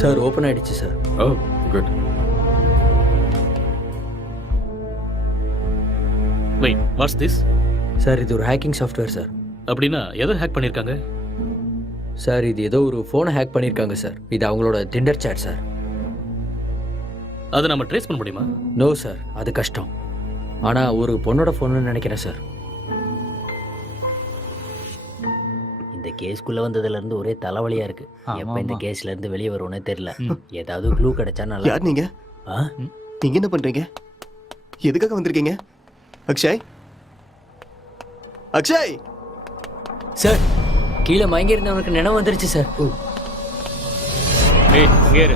Sir open ஆயிடுச்சு sir. Oh good. Wait, what's this? Sir இது ஒரு ஹேக்கிங் சாஃப்ட்வேர் சார். அப்படின்னா எதை ஹேக் பண்ணியிருக்காங்க? சார் இது ஏதோ ஒரு ஃபோனை ஹேக் பண்ணியிருக்காங்க சார். இது அவங்களோட டிண்டர் சேட் சார். அதை நம்ம ட்ரேஸ் பண்ண முடியுமா? நோ சார், அது கஷ்டம். ஆனால் ஒரு பொண்ணோட ஃபோன்னு நினைக்கிறேன் சார். இந்த கேஸ்க்குள்ள வந்ததுல இருந்து ஒரே தலைவலியா இருக்கு. எப்ப இந்த கேஸ்ல இருந்து வெளியே வருவோனே தெரியல. ஏதாவது க்ளூ கிடைச்சா நல்லா. யார் நீங்க? நீங்க என்ன பண்றீங்க? எதுக்காக வந்திருக்கீங்க? அக்ஷய், அக்ஷய் சார் கீழே மயங்கி இருந்தவனுக்கு நினைவு வந்துருச்சு சார். ஏய் இங்கே இரு.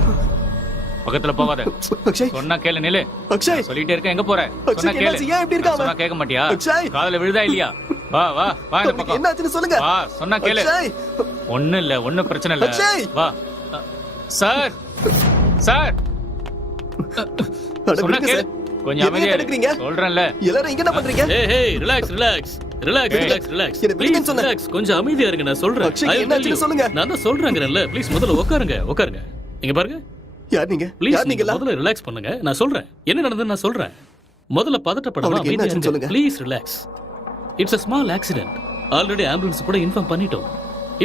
பக்கத்துல போகாத. அக்ஷய் சொன்னா கேளு. நில்லு. அக்ஷய் சொல்லிட்டே இருக்க, எங்க போற? சொன்னா அக்ஷய் கேளு. என்னாச்சு? ஏன் இப்படி இருக்க அவன்? சொன்னா கேட்க மாட்டியா? அக்ஷய் காதுல விழுதா இல்லையா? வா வா வா இந்த பக்கம். என்னாச்சுன்னு சொல்லுங்க. வா, சொன்னா கேளு. அக்ஷய் ஒண்ணும் இல்ல, ஒண்ணும் பிரச்சனை இல்ல. அக்ஷய்! வா. சார் சார் அட சொன்னா விடுங்க கேளு. சார். கொஞ்சம் எதுக்கு அமைதியா தடுக்கிறீங்க? இரு. சொல்றேன்ல. எல்லாரும் இங்க என்ன பண்றீங்க? ஏய் relax relax relax relax relax. என்ன விடுங்கன்னு ப்ளீஸ் சொன்னேன். ரிலாக்ஸ். கொஞ்சம் அமைதியா இருங்க, நான் சொல்றேன். அக்ஷய், I will என்னாச்சுன்னு tell you. சொல்லுங்க. நான் தான் சொல்றேங்கறேன்ல. ப்ளீஸ் முதல்ல உட்காருங்க உட்காருங்க. இங்க பாருங்க. யார் நீங்க? ப்ளீஸ் யார் நீங்க நீங்களா? முதல்ல ரிலாக்ஸ் பண்ணுங்க. நான் சொல்றேன் என்ன நடந்ததுன்னு நான் சொல்றேன். முதல்ல பதட்டப்படாம அவனுக்கு அமைதியா என்னாச்சுன்னு இருங்க. சொல்லுங்க. Please relax. It's a small accident. Already ambulance கூட இன்ஃபார்ம் பண்ணிட்டோம்.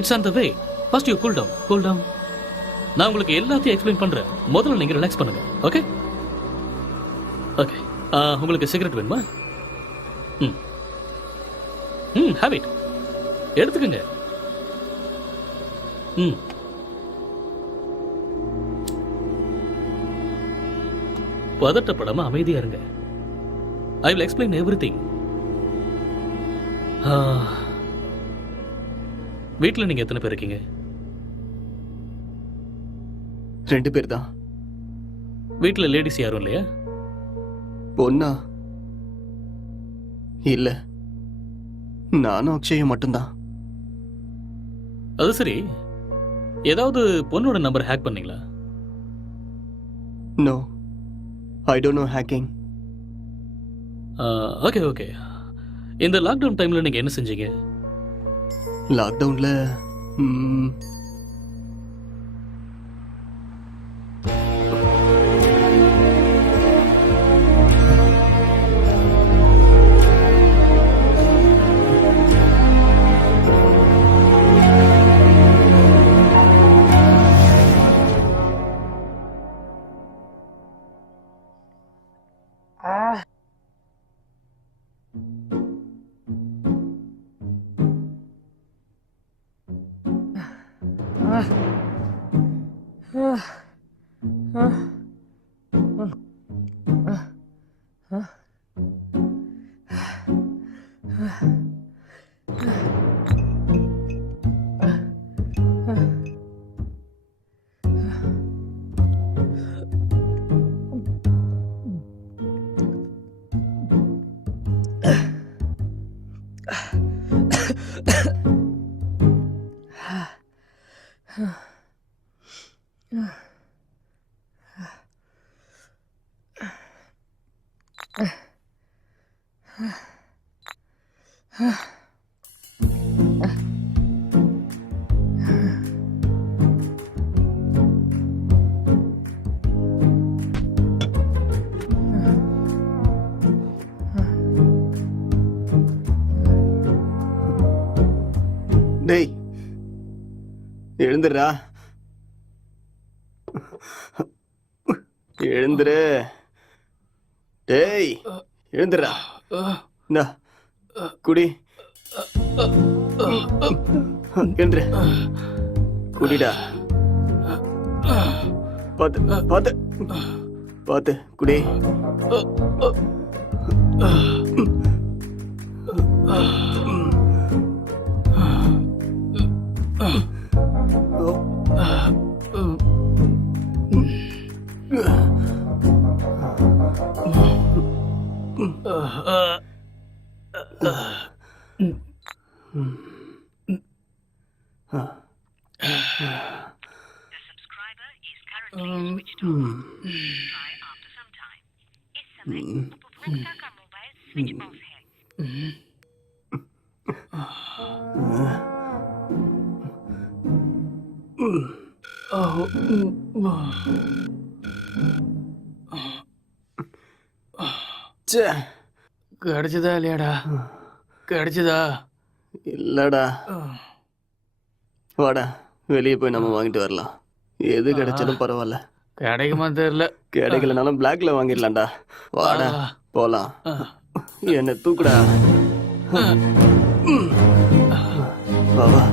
It's on the way. First you cool down. Cool down. நான் உங்களுக்கு எல்லாத்தையும் எக்ஸ்பிளைன் பண்றேன். முதல்ல நீங்க ரிலாக்ஸ் பண்ணுங்க. Okay okay. உங்களுக்கு சிகரெட் வேணுமா? ம் ம் ஹேவ் இட். எடுத்துக்கங்க. ம் பதட்டப்படாம அமைதியா இருங்க. ஐ வில் எக்ஸ்பிளைன் எவ்ரிதிங். வீட்டில் நீங்க எத்தனை பேர் இருக்கீங்க? 2 பேர் தான். வீட்டில் லேடிஸ் யாரும் இல்லையா? பொண்ணா? இல்ல, நானும் அக்ஷயும் மட்டும்தான். அது சரி, ஏதாவது பொண்ணோட நம்பர் ஹேக் பண்ணீங்களா? No, I don't know hacking. Okay okay. இந்த லாக்டவுன் டைம்ல நீங்க என்ன செஞ்சீங்க? லாக்டவுன்ல டேய் எழுந்துடுறா, எழுந்துரு. டேய் எழுந்துடுறா. இந்தா குடி. எழுந்துரு, குடிடா. பார்த்து பார்த்து பார்த்து குடி. கிடைச்சதா இல்லையாடா? கிடைச்சதா? இல்லடா. வாடா, வெளியே போய் நம்ம வாங்கிட்டு வரலாம். எது கிடைச்சாலும் பரவாயில்ல. கிடைக்குமா தெரியல. கிடைக்கலனாலும் பிளாக்ல வாங்கிடலாம்டா. வாடா போலாம். என்ன தூக்குடா. வா வா.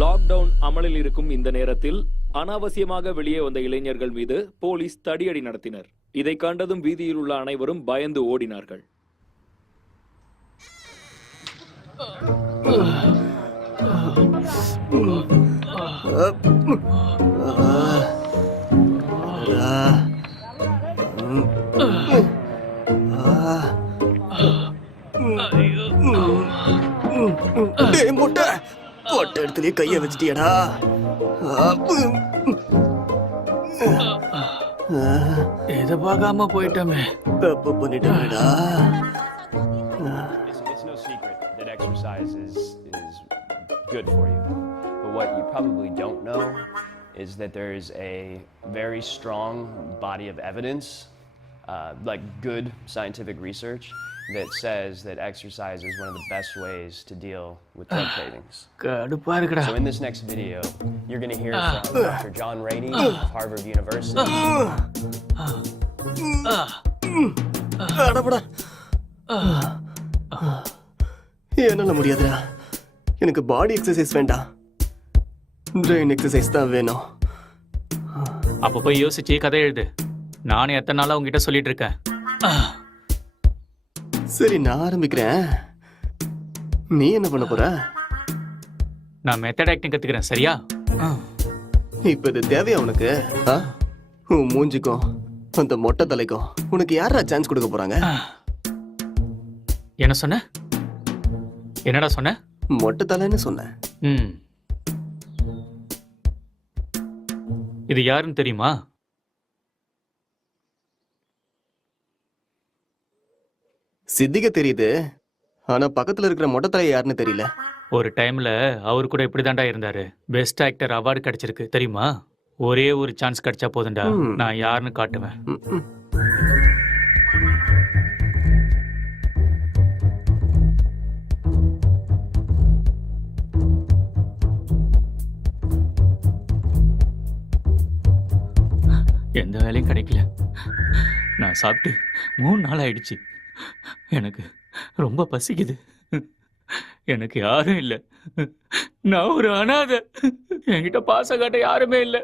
லாக்டவுன் அமலில் இருக்கும் இந்த நேரத்தில் அனாவசியமாக வெளியே வந்த இளைஞர்கள் மீது போலீஸ் தடியடி நடத்தினர். இதை கண்டதும் வீதியில் உள்ள அனைவரும் பயந்து ஓடினார்கள். முட்டை போட்ட இடத்துலயே கைய வச்சிட்டியடா. இதை பார்க்காம போயிட்டோமே. தப்பு பண்ணிட்டேடா. It's no secret that exercise is good for you. But what you probably don't know is that there is a very strong body of evidence, like good scientific research, that says that exercise is one of the best ways to deal with drug cravings. So in this next video, you're going to hear from Dr. John Ratey of Harvard University. என்னால முடியாதுடா. எனக்கு பாடி எக்ஸசைஸ் வேண்டாம், பிரெயின் எக்ஸசைஸ் தான் வேணும். அப்ப போய் யோசிச்சு கதை எழுது. நானும் எத்தனை நாளா உங்ககிட்ட சொல்லிட்டு இருக்கேன். சரி, நான் ஆரம்பிக்கிறேன். நீ என்ன பண்ண போற? நான் மெத்தட் ஆக்டிங் கத்துக்கிறேன். சரியா? இப்ப இது தேவையா உனக்கு? உன் மூஞ்சிக்கும் அந்த மொட்டை தலைக்கும் உனக்கு யாரா சான்ஸ் கொடுக்க போறாங்க? என்ன சொன்ன? என்னடா சொன்ன? மொட்டை தலைன்னு சொன்ன. இது யாருன்னு தெரியுமா? சித்திக தெரியுது, ஆனா பக்கத்துல இருக்கிற மொட்டை தலை யாருன்னு தெரியல. ஒரு டைம்ல அவரு கூட இப்படிதான்டா இருந்தாரு. பெஸ்ட் ஆக்டர் அவார்டு கிடைச்சிருக்கு தெரியுமா? ஒரே ஒரு சான்ஸ் கிடைச்சா போதும்டா, நான் யாருன்னு காட்டுவேன். எந்த வேலையும் கிடைக்கல. நான் சாப்பிட்டு 3 நாள் ஆயிடுச்சு. எனக்கு ரொம்ப பசிக்குது. எனக்கு யாரும் இல்லை. நான் ஒரு அனாதை. என்கிட்ட பாசம் காட்ட யாருமே இல்லை.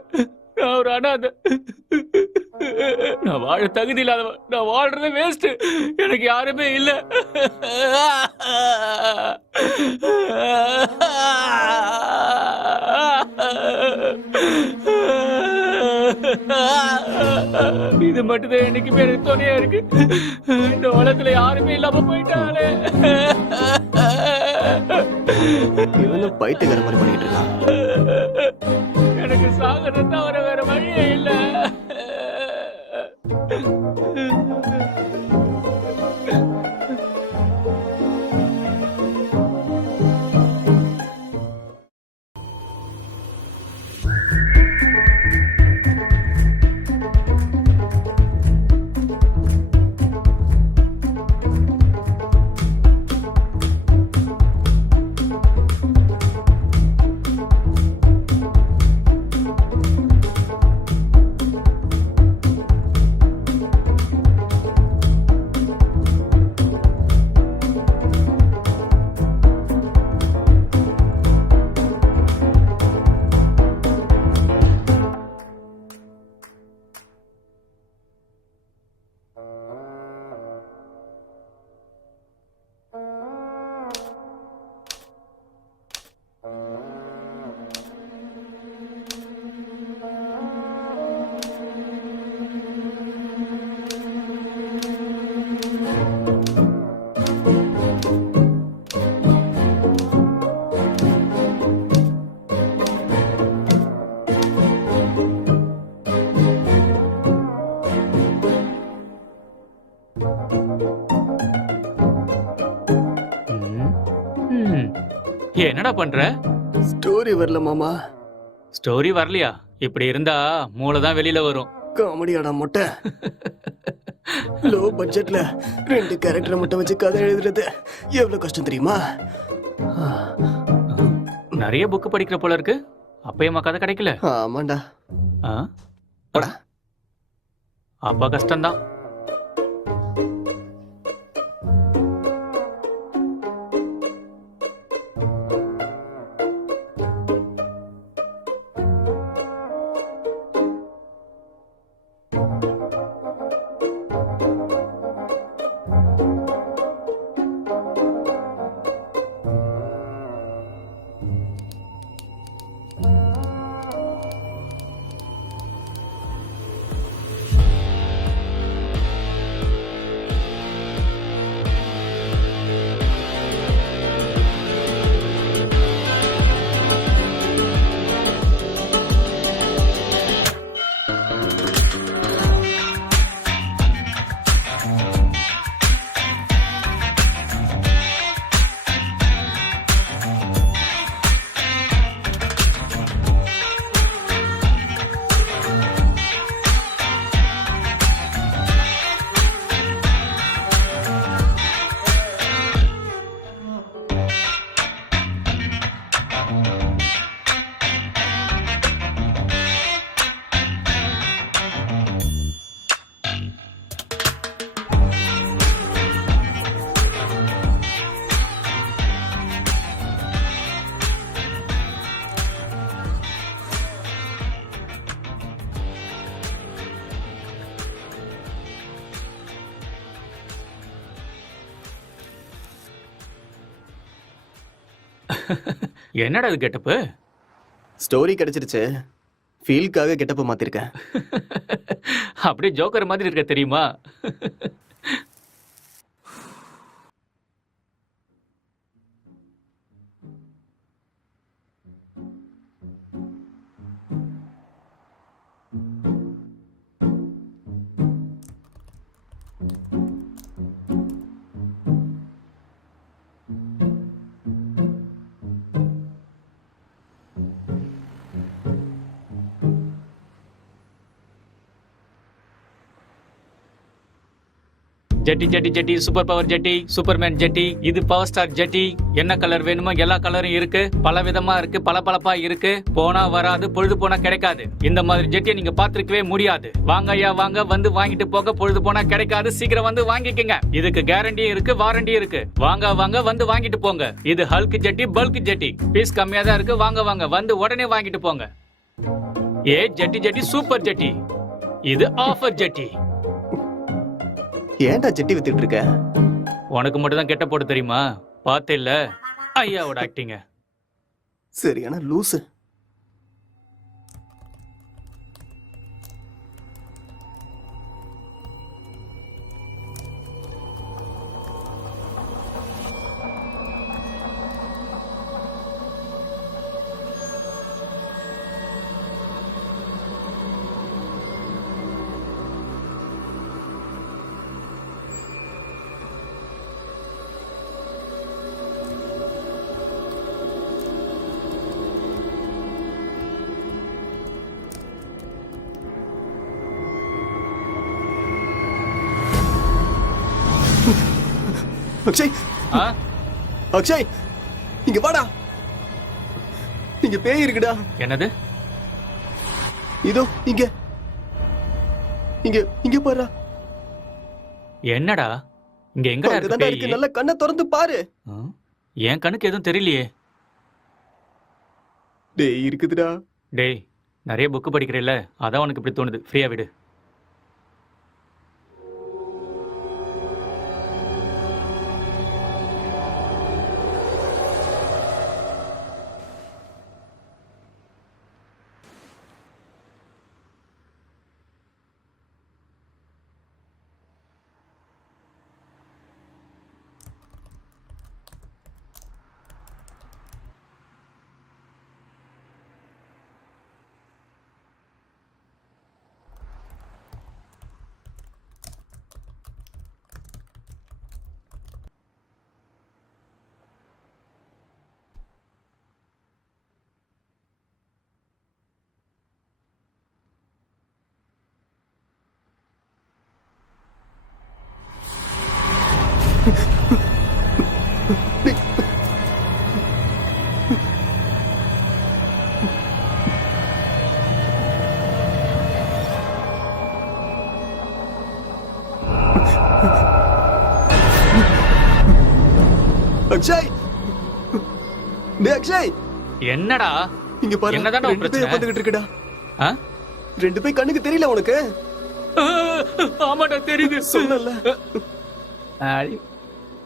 நான் ஒரு அனாதை. நான் வாழ தகுதி இல்லாதவன். நான் வாழ்றது வேஸ்ட். எனக்கு யாருமே இல்லை. இது மட்டும்தான் எனக்கு பேரு துணையா இருக்கு. இந்த உலகத்துல யாருமே இல்லாம போயிட்டாலே. இவனும் பைத்தியக்கார மாதிரி பண்ணிட்டு இருக்கான். எனக்கு சாகிறது தவிர வேற வழியே இல்லை. என்னடா பண்ற? ஸ்டோரி வரல மாமா. ஸ்டோரி வரலையா? இப்படி இருந்தா மூளை தான் வெளியில வரும். காமெடியாடா மொட்டை. லோ பட்ஜெட்ல 2 கேரக்டரை மட்டும் வச்சு கதை எழுதுறது எவ்வளவு கஷ்டம் தெரியுமா? நிறைய புக் படிக்கிற போல இருக்கு. அப்பயமா கதை கிடைக்கல? ஆமாண்டா. அப்பா கஷ்டம்தான். என்னடா இது கெட்டப்பு? ஸ்டோரி கிடைச்சிருச்சு. ஃபீல்க்காக கெட்டப்ப மாத்திருக்கேன். அப்படியே ஜோக்கர் மாதிரி இருக்க தெரியுமா? ஜெட்டி ஜெட்டி ஜெட்டி சூப்பர் பவர் ஜெட்டி சூப்பர்மேன் ஜெட்டி இது பவர் ஸ்டார் ஜெட்டி என்ன கலர் வேணுமோ எல்லா கலரும் இருக்கு பல விதமா இருக்கு பளபளப்பா இருக்கு போனா வராது பொழுது போனா கிடைக்காது இந்த மாதிரி ஜெட்டியை நீங்க பாத்துருக்கவே முடியாது வாங்க ஐயா வாங்க வந்து வாங்கிட்டு போக பொழுது போனா கிடைக்காது சீக்கிரம் வந்து வாங்கிக்கங்க இதுக்கு கேரண்டியும் இருக்கு வாரண்டியும் இருக்கு வாங்க வாங்க வந்து வாங்கிட்டு போங்க இது ஹல்க் ஜெட்டி பல்க் ஜெட்டி பீஸ் கம்மியா தான் இருக்கு வாங்க வாங்க வந்து உடனே வாங்கிட்டு போங்க ஜெட்டி ஜெட்டி சூப்பர் ஜெட்டி இது ஆஃபர் ஜெட்டி ஏன்டா ஜெட்டி வித்துட்டு இருக்க? உனக்கு மட்டும் தான் கெட்ட போட்டு தெரியுமா பார்த்தே இல்ல ஐயாவோட ஆக்டிங்க சரியான லூசு. அக்ஷய் அக்ஷய் இங்க வாடா இங்க பேய் இருக்குடா. என்னது? இதோ இங்க இங்க இங்க பாரு. என்னடா இங்க எங்கடா இருக்கு பேய்? நல்ல கண்ணை திறந்து பாரு. என் கண்ணுக்கு எதுவும் தெரியலையே. டேய் இருக்குதுடா. டேய் நிறைய புக் படிக்கிறேல்ல அதான் உனக்கு இப்படி தோணுது ஃப்ரீயா விடு. அக்ஷய் டேய் அக்ஷய் என்னடா இங்க பாரு. என்னடா ரெண்டு பேய் உட்கார்ந்துகிட்டு இருக்குடா. ரெண்டு பேய் கண்ணுக்கு தெரியல உனக்கு? ஆமாடா தெரியுது சொல்லல.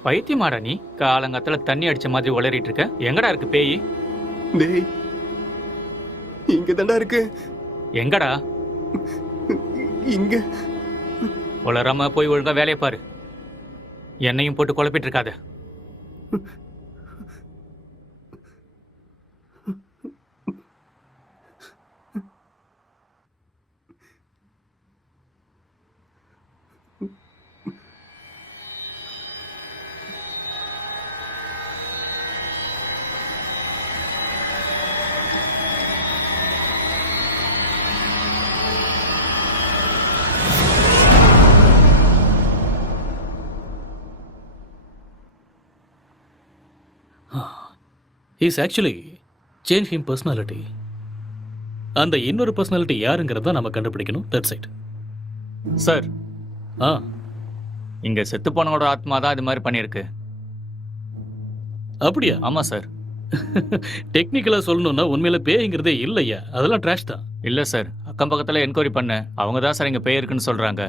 பைத்தியமாடா நீ காலங்கத்துல தண்ணி அடிச்ச மாதிரி உளறிட்டு இருக்க. எங்கடா இருக்கு பேய்? டேய் இங்க தான்டா இருக்கு. எங்கடா? இங்க. உளறாம போய் ஒழுங்கா வேலையை பாரு. என்னையும் போட்டு குழப்பிட்டு இருக்காத. Is actually change him personality. அந்த இன்னொரு பர்சனாலிட்டி யாருங்கிறத நம்ம கண்டுபிடிக்கணும். That's it sir. இங்க செத்து போனவோட ஆத்மா தான் இது மாதிரி பண்ணிருக்கு. அப்படியா? ஆமா சார். டெக்னிக்கலா சொல்லணும்னா உண்மையில பேய்ங்கிறதே இல்லையா, அதெல்லாம் ட்ராஷ் தான். இல்ல சார், அக்கம் பக்கத்துல என்கொயரி பண்ண அவங்க தான் சார் இங்க பேய் இருக்குன்னு சொல்றாங்க.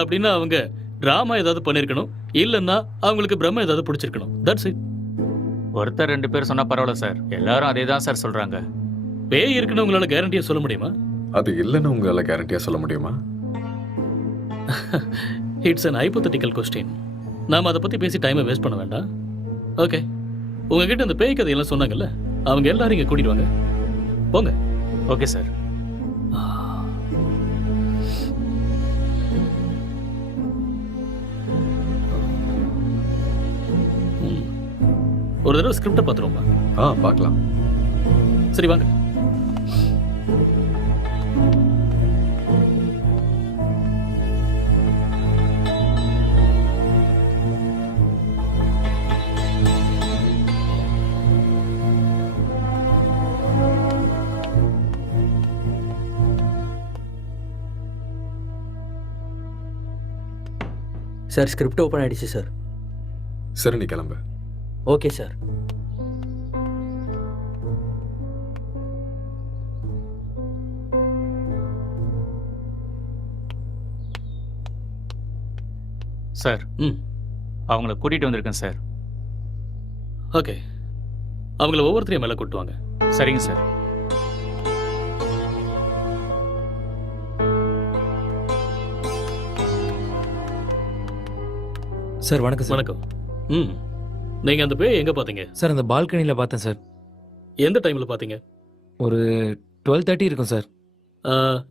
அப்படின்னா அவங்க டிராமா ஏதாவது பண்ணிருக்கணும், இல்லைன்னா அவங்களுக்கு பிரம்ம ஏதாவது பிடிச்சிருக்கணும். That's it. ஒருத்தர் ரெண்டு பேர் சொன்னா பரவாயில்ல சார், எல்லாரும் அதே தான் சார் சொல்றாங்க. பேய் இருக்குன்னு உங்களால கேரண்டியா சொல்ல முடியுமா? அது இல்லைன்னு உங்களால கேரண்டியா சொல்ல முடியுமா? It's an hypothetical question. நாம அதை பத்தி பேசி டைமை வேஸ்ட் பண்ண வேண்டாம். ஓகே, உங்ககிட்ட அந்த பேய் கதையெல்லாம் சொன்னாங்கல்ல, அவங்க எல்லாரும் இங்க கூட்டிட்டு வாங்க. போங்க. Okay sir. ஒரு தடவை ஸ்கிரிப்டை பார்த்துருவோமா? பார்க்கலாம். சரி வாங்க. சார் ஸ்கிரிப்ட் ஓப்பன் ஆயிடுச்சு சார். சரி, நீ கிளம்பு. Okay sir. சார், ம் அவங்கள கூட்டிட்டு வந்திருக்கேன் சார். ஓகே, அவங்கள ஒவ்வொருத்தரையும் மேலே கூட்டுவாங்க. சரிங்க சார். சார் வணக்கம் சார். வணக்கம். ம் நீங்கள் அந்த பேய் எங்கே பார்த்தீங்க? சார் அந்த பால்கனியில் பார்த்தேன் சார். எந்த டைமில் பார்த்தீங்க? ஒரு 12:30 இருக்கும் சார்.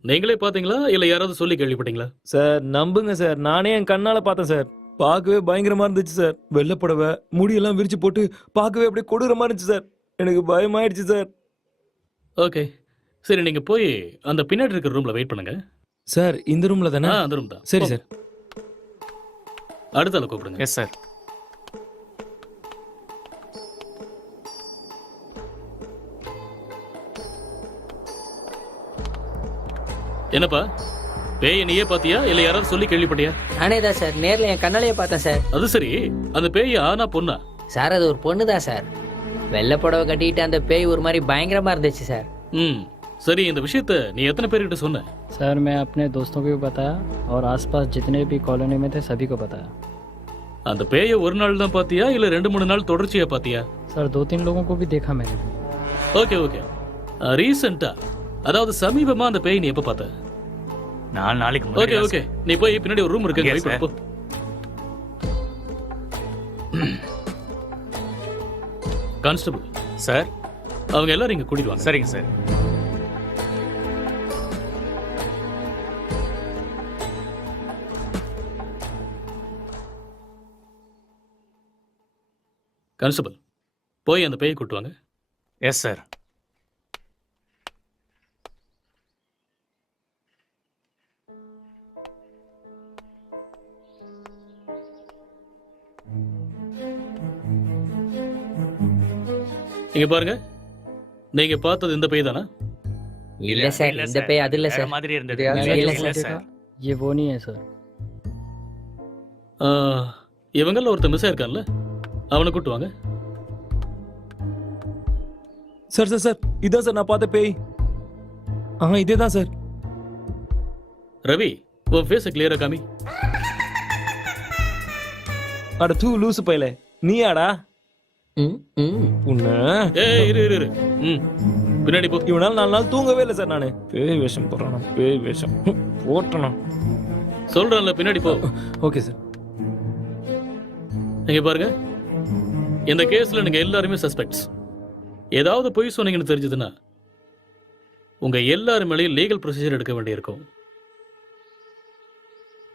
நீங்களே பார்த்தீங்களா இல்லை யாராவது சொல்லி கேள்விப்பட்டீங்களா? சார் நம்புங்க சார், நானே என் கண்ணால் பார்த்தேன் சார். பார்க்கவே பயங்கரமாக இருந்துச்சு சார். வெள்ளைப்படவை முடியெல்லாம் விரிச்சு போட்டு பார்க்கவே அப்படியே கொடூரமாக இருந்துச்சு சார். எனக்கு பயமாயிடுச்சு சார். ஓகே, சரி நீங்கள் போய் அந்த பின்னாடி இருக்கிற ரூமில் வெயிட் பண்ணுங்க. சார் இந்த ரூமில் தானே? அந்த ரூம் தான். சரி சார். அடுத்த ஆளை கூப்பிடுங்க. Yes sir. என்னப்பா, பேயை நீயே பாத்தியா இல்ல யாராவது சொல்லி கேள்விப்பட்டியா? நானே தான் சார், நேரில் என் கண்ணாலேயே பார்த்தேன் சார். அது சரி, அந்த பேய் ஆனா பொண்ணா? சார் அது ஒரு பொண்ணு தான் சார். வெள்ளை புடவை கட்டிட்டு அந்த பேய் ஒரு மாதிரி பயங்கரமாக இருந்துச்சு சார். ம் சரி, இந்த விஷயத்த நீ எத்தனை பேர்கிட்ட சொன்ன? सर मैं अपने दोस्तों को भी बताया और आसपास जितने भी कॉलोनी में थे सभी को बताया. அந்த பேயை ஒரு நாள் தான் பாத்தியா இல்ல 2-3 நாள் தொடர்ச்சியா பாத்தியா? सर 2-3 लोगों को भी देखा मैंने. ஓகே ஓகே, ரீசெண்டா அதாவது சமீபமா அந்த பேய் நீ எப்ப பார்த்த? 4 நாளைக்கு ஓகே ஓகே, நீ போய் பின்னாடி ஒரு ரூம் இருக்கு, Yes, வெயிட் பண்ணு, போ. Constable sir. அவங்க எல்லாரும் இங்க கூட்டிட்டு வாங்க. சரிங்க சார். கான்ஸ்டபிள் போய் அந்த பேயை கூட்டு வாங்க. Yes sir. இங்க பாருங்க, நீங்க பார்த்தது இந்த பேய் தானா? இல்ல சார், இந்த பேய் அது இல்ல வேற சார். மாதிரி இருந்தது. இல்ல இல்ல சார். ये वो नहीं है सर. இவங்கள ஒருத்தர் மிஸ் ஆயிருக்கான்ல, அவனை கூட்டு வாங்க. சார் சார் சார், இதான் சார் நான் பார்த்த பேய். இதே தான் சார். ரவி, உன் ஃபேஸை கிளியரா காமி. அட தூ லூசு பையல, நீயாடா? உன்ன ஏய் இரு இரு இரு. பின்னாடி போ. இவனால 4 நாள் தூங்கவே இல்லை சார். நானு பேய் வேஷம் போடுறானா? பேய் வேஷம் போட்டணும் சொல்றேன்ல, பின்னாடி போ. Okay sir. நீங்க பாருங்க, இந்த கேஸ்ல நீங்க எல்லாருமே சஸ்பெக்ட்ஸ். ஏதாவது பொய் சொன்னீங்கன்னு தெரிஞ்சதுன்னா உங்க எல்லாரும் மேலேயும் லீகல் ப்ரொசீஜர் எடுக்க வேண்டியிருக்கும்.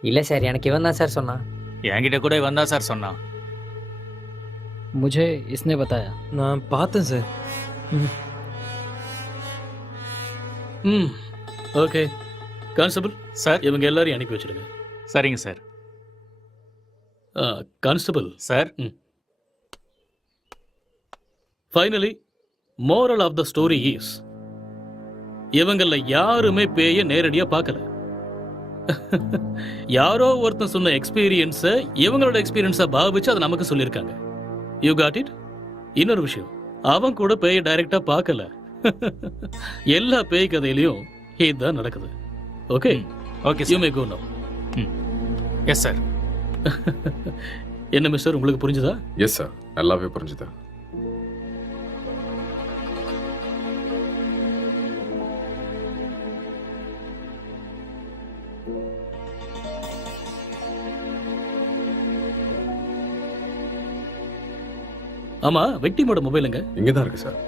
இல்ல சார், எனக்கு இவன் தான் சார் சொன்னான். என்கிட்ட கூட இவன் தான் சார் சொன்னான். मुझे इसने बताया. நான் பார்த்தேன் சார். Okay constable sir. இவங்க எல்லாரையும் அனுப்பி வச்சிடுங்க. சரிங்க sir. Constable sir. Finally moral of the story is, இவங்கள யாருமே பேய நேரடியா பார்க்கல. யாரோ ஒருத்தன் சொன்ன எக்ஸ்பீரியன்ஸை இவங்களோட எக்ஸ்பீரியன்ஸை பாவிச்சு அதை நமக்கு சொல்லியிருக்காங்க. You got it? இன்னொரு விஷயம், அவன் கூட பேய டைரக்டா பார்க்கல. எல்லா பேய் கதையிலையும் இதுதான் நடக்குது. ஓகே ஓகே, யூ மே கோ நவ. Yes sir. என்ன மிஸ்டர், உங்களுக்கு புரிஞ்சுதா? எஸ் சார், நல்லாவே புரிஞ்சுதா. ஆமா, விக்டிமோட மொபைலுங்க? இங்கதான் இருக்கு சார்.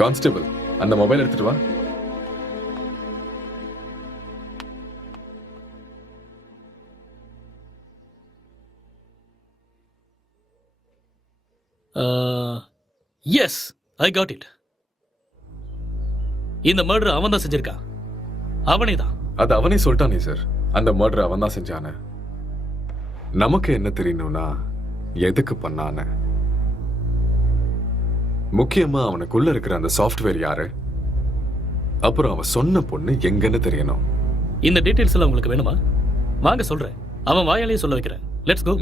கான்ஸ்டபிள், அந்த மொபைல் எடுத்துட்டு வா. Yes, I got it. இந்த மர்டர் அவன் தான் செஞ்சிருக்கான். அவனே தான். அது அவனே சொல்லிட்டானே சார், அந்த மர்டர் அவன் தான் செஞ்சானே. நமக்கு என்ன தெரியணும்னா எதுக்கு பண்ணானே. முக்கியமா அவனுக்குள்ள இருக்கிற அந்த சாஃப்ட்வேர் யாரு, அப்புறம் அவன் சொன்ன பொண்ணு எங்கன்னு தெரியணும். இந்த டீடைல்ஸ் எல்லாம் உங்களுக்கு வேணுமா? வாங்க சொல்றேன். அவன் வாயாலேயே சொல்ல வைக்கிறேன். Let's go.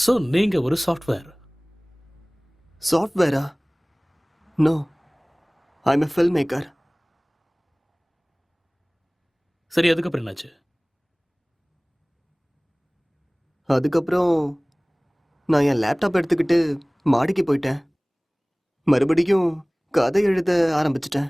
ஸோ நீங்க ஒரு சாஃப்ட்வேர். சாஃப்ட்வேரா? No, I am a film maker. சரி, அதுக்கப்புறம் என்னாச்சு? அதுக்கப்புறம் நான் என் லேப்டாப் எடுத்துக்கிட்டு மாடிக்கு போயிட்டேன். மறுபடியும் கதை எழுத ஆரம்பிச்சிட்டேன்.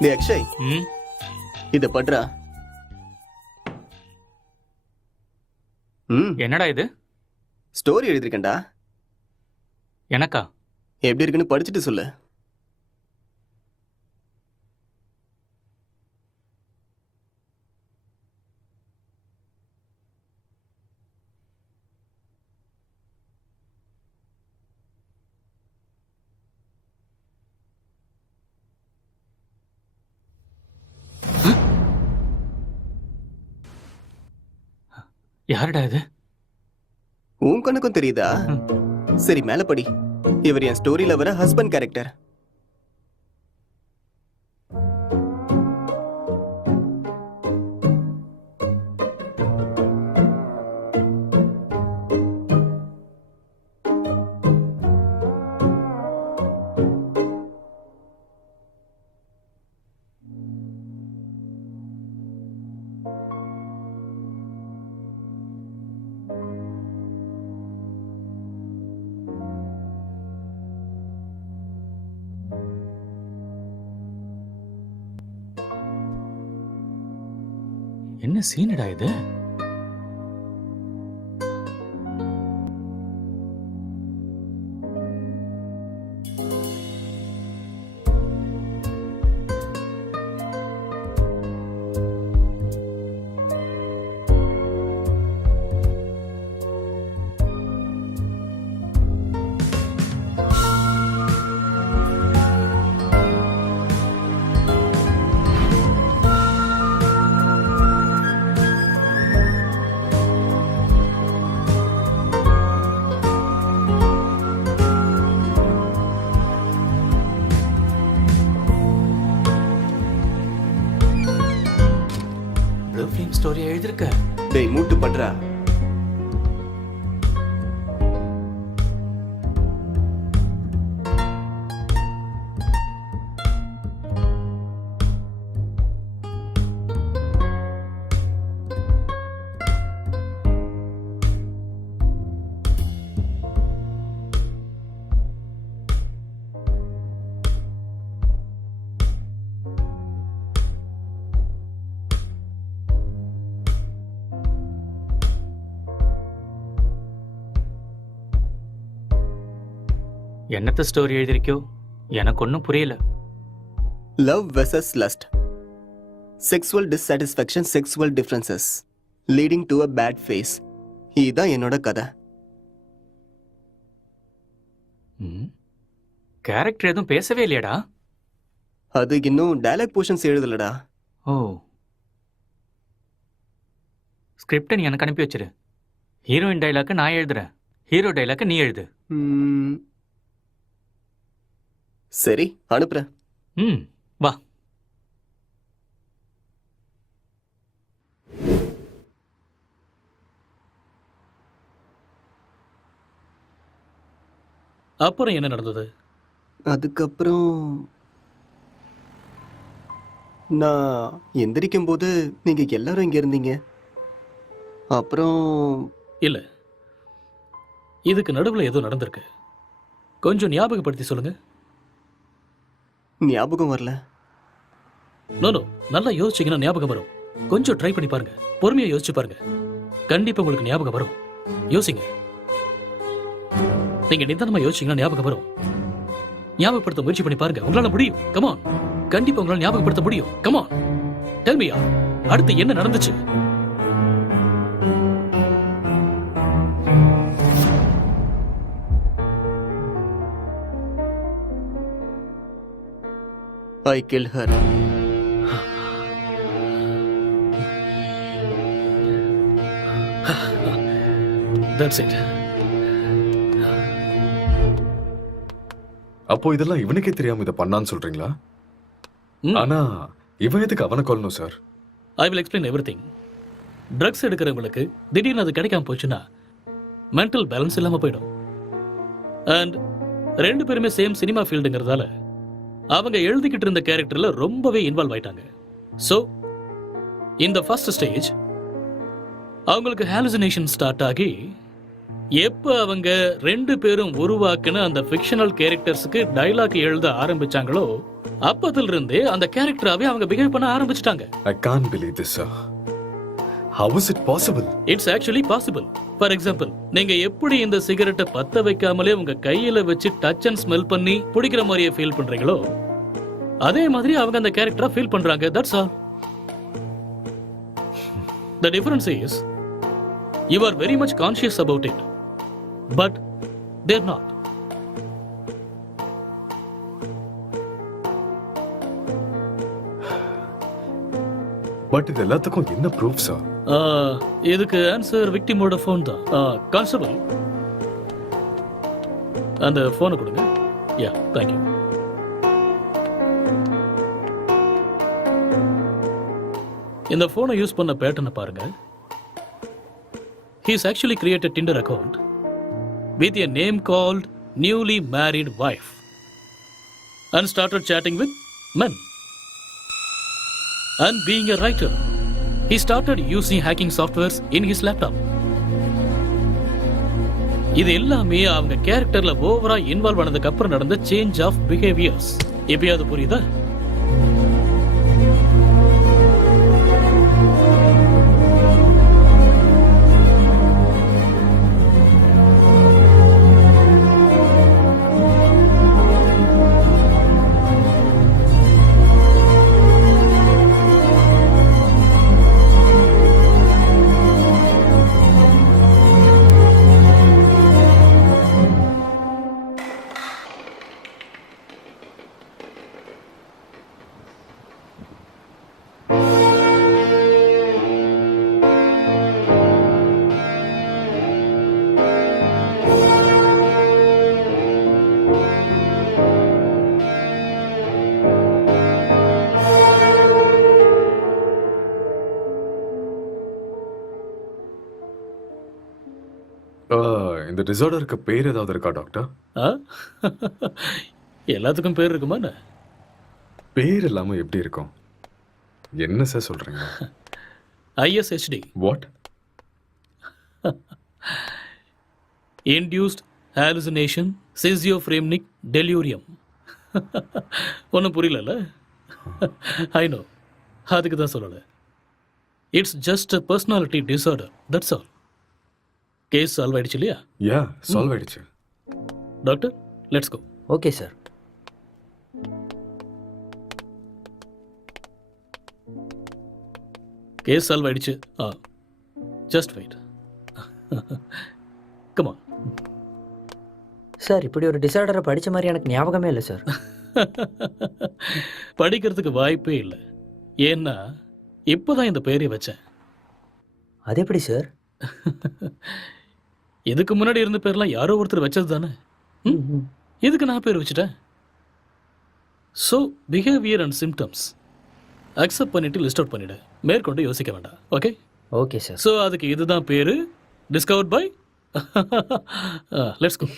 டேய் அக்ஷய், இத பண்றா. என்னடா இது? ஸ்டோரி எழுதிருக்கேன்டா. எனக்கா? எப்படி இருக்குன்னு படிச்சுட்டு சொல்லு. யாருடா இது? உன் கண்ணுக்கும் தெரியுதா? சரி, மேல படி. இவர் என் ஸ்டோரியில வர ஹஸ்பண்ட் கேரக்டர். என்ன சீனடா இது? ஸ்டோரி எழுதிருக்க? டேய் மூட்டு பண்றா. என்னத்த ஸ்டோரி எழுதிருக்கியோ எனக்கு ஒன்றும் புரியல. Love versus lust, sexual dissatisfaction, sexual differences leading to a bad phase. இதுதான் என்னோட கதை. கேரக்டர் எதுவும் பேசவே இல்லையாடா? அது இன்னும் டயலாக் போர்ஷன்ஸ் எழுதலடா. ஓ, ஸ்கிரிப்டை நீ எனக்கு அனுப்பி வச்சிரு. ஹீரோயின் டைலாக்கு நான் எழுதுறேன், ஹீரோ டைலாக்கு நீ எழுது. சரி, அனுப்புறேன். வா. அப்புறம் என்ன நடந்தது? அதுக்கப்புறம் நான் எந்திரிக்கும் போது நீங்க எல்லாரும் இங்க இருந்தீங்க. அப்புறம் இல்ல, இதுக்கு நடுவில் ஏதோ நடந்திருக்கு. கொஞ்சம் ஞாபகப்படுத்தி சொல்லுங்க. ஞாபகம் வரல. நோ, நல்லா யோசிச்சீங்கன்னா ஞாபகம் வரும். கொஞ்சம் ட்ரை பண்ணி பாருங்க, பொறுமையா யோசிச்சு பாருங்க, கண்டிப்பா உங்களுக்கு ஞாபகம் வரும். யோசிங்க, நீங்க நிதானமா யோசிச்சீங்கன்னா ஞாபகம் வரும். ஞாபகப்படுத்த முயற்சி பண்ணி பாருங்க, உங்களால முடியும். கமான், கண்டிப்பா உங்களால ஞாபகப்படுத்த முடியும். கமான், டெல் மீ, அடுத்து என்ன நடந்துச்சு? I killed her. That's it. அப்போ இதெல்லாம் இவனுக்கே தெரியாம இதை பண்ணான்னு சொல்றீங்களா? ஆனா இவன் எதுக்கு அவனை கொல்லணும் sir? I will explain everything. Drugs எடுக்கிறவங்களுக்கு திடீர்னு அது கிடைக்காம போச்சுன்னா மென்டல் பேலன்ஸ் இல்லாம போயிடும். அண்ட் ரெண்டு பேருமே சேம் சினிமா ஃபீல்டுங்கிறதால அவங்க எழுதிக்கிட்டு இருந்த கேரக்டர்ல ரொம்பவே இன்வால்வ் ஆயிட்டாங்க. ஸோ இந்த ஃபர்ஸ்ட் ஸ்டேஜ் அவங்களுக்கு ஹாலுசினேஷன் ஸ்டார்ட் ஆகி எப்போ அவங்க ரெண்டு பேரும் உருவாக்குன அந்த ஃபிக்ஷனல் கேரக்டர்ஸுக்கு டைலாக் எழுத ஆரம்பிச்சாங்களோ அப்பத்துல இருந்தே அந்த கேரக்டராவே அவங்க பிஹேவ் பண்ண ஆரம்பிச்சிட்டாங்க. I can't believe this, sir. How is it possible? It's actually possible. For example, நீங்க எப்படி இந்த சிகரெட்டை பத்த வைக்காமலே உங்க கையில வச்சு டச் அண்ட் ஸ்மெல் பண்ணி பிடிக்கிற மாதிரியே ஃபீல் பண்றீங்களோ அதே மாதிரி அவங்க அந்த கேரக்டரா ஃபீல் பண்றாங்க. That's all. The difference is you are very much conscious about it, but they're not. But இது எல்லாத்துக்கும் என்ன ப்ரூஃப் சார்? இதுக்கு ஆன்சர் விக்டிமோட ஃபோன் தான். கான்ஸ்டபிள், அந்த ஃபோனை கொடுங்க. யா, தேங்க்யூ. இந்த ஃபோனை யூஸ் பண்ண பேட்டர்னை பாருங்க. He's actually created Tinder account with a name called newly married wife and started chatting with men. And being a writer, he started using hacking softwares in his laptop. இது எல்லாமே அவங்க கேரக்டர்ல ஓவரா இன்வால்வ் ஆனதுக்கு அப்புறம் நடந்த சேஞ்ச் ஆஃப் பிஹேவியர்ஸ். எப்பயாவது புரியுதா? இந்த டிசார்டருக்கு பேர் ஏதாவது இருக்கா டாக்டர்? எல்லாத்துக்கும் பேர் இருக்குமா? பேர் இல்லாம எப்படி இருக்கும்? என்ன சார் சொல்றீங்க? ISHD. What? Induced hallucination schizophrenic delirium. ஒன்றும் புரியல. ஐ நோ, அதுக்கு தான் சொல்லலை. It's just a personality disorder, that's all. Case solve ஆயிடுச்சு இல்லையா? யா, சால்வ் ஆயிடுச்சு. Doctor, let's go. Okay sir. Case solve ஆயிடுச்சு. Just wait. Come on. Sir இப்படி ஒரு டிசார்டரை படித்த மாதிரி எனக்கு ஞாபகமே இல்லை சார். படிக்கிறதுக்கு வாய்ப்பே இல்லை. ஏன்னா இப்போதான் இந்த பேரை வச்சேன். அது எப்படி சார்? இதுக்கு முன்னாடி இருந்த பேர்லாம் யாரோ ஒருத்தர் வச்சது தானே. இதுக்கு நான் பேர் வச்சுட்டேன். So behaviour and symptoms accept பண்ணிட்டு லிஸ்ட் அவுட் பண்ணிடு. மேற்கொண்டு யோசிக்க வேண்டாம். ஓகே? Okay sir. ஸோ அதுக்கு இதுதான் பேரு. Discovered by. Let's go.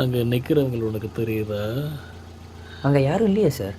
அங்க நிக்கிறவங்க உனக்கு தெரியுதா? அங்க யாரும் இல்லையே சார்.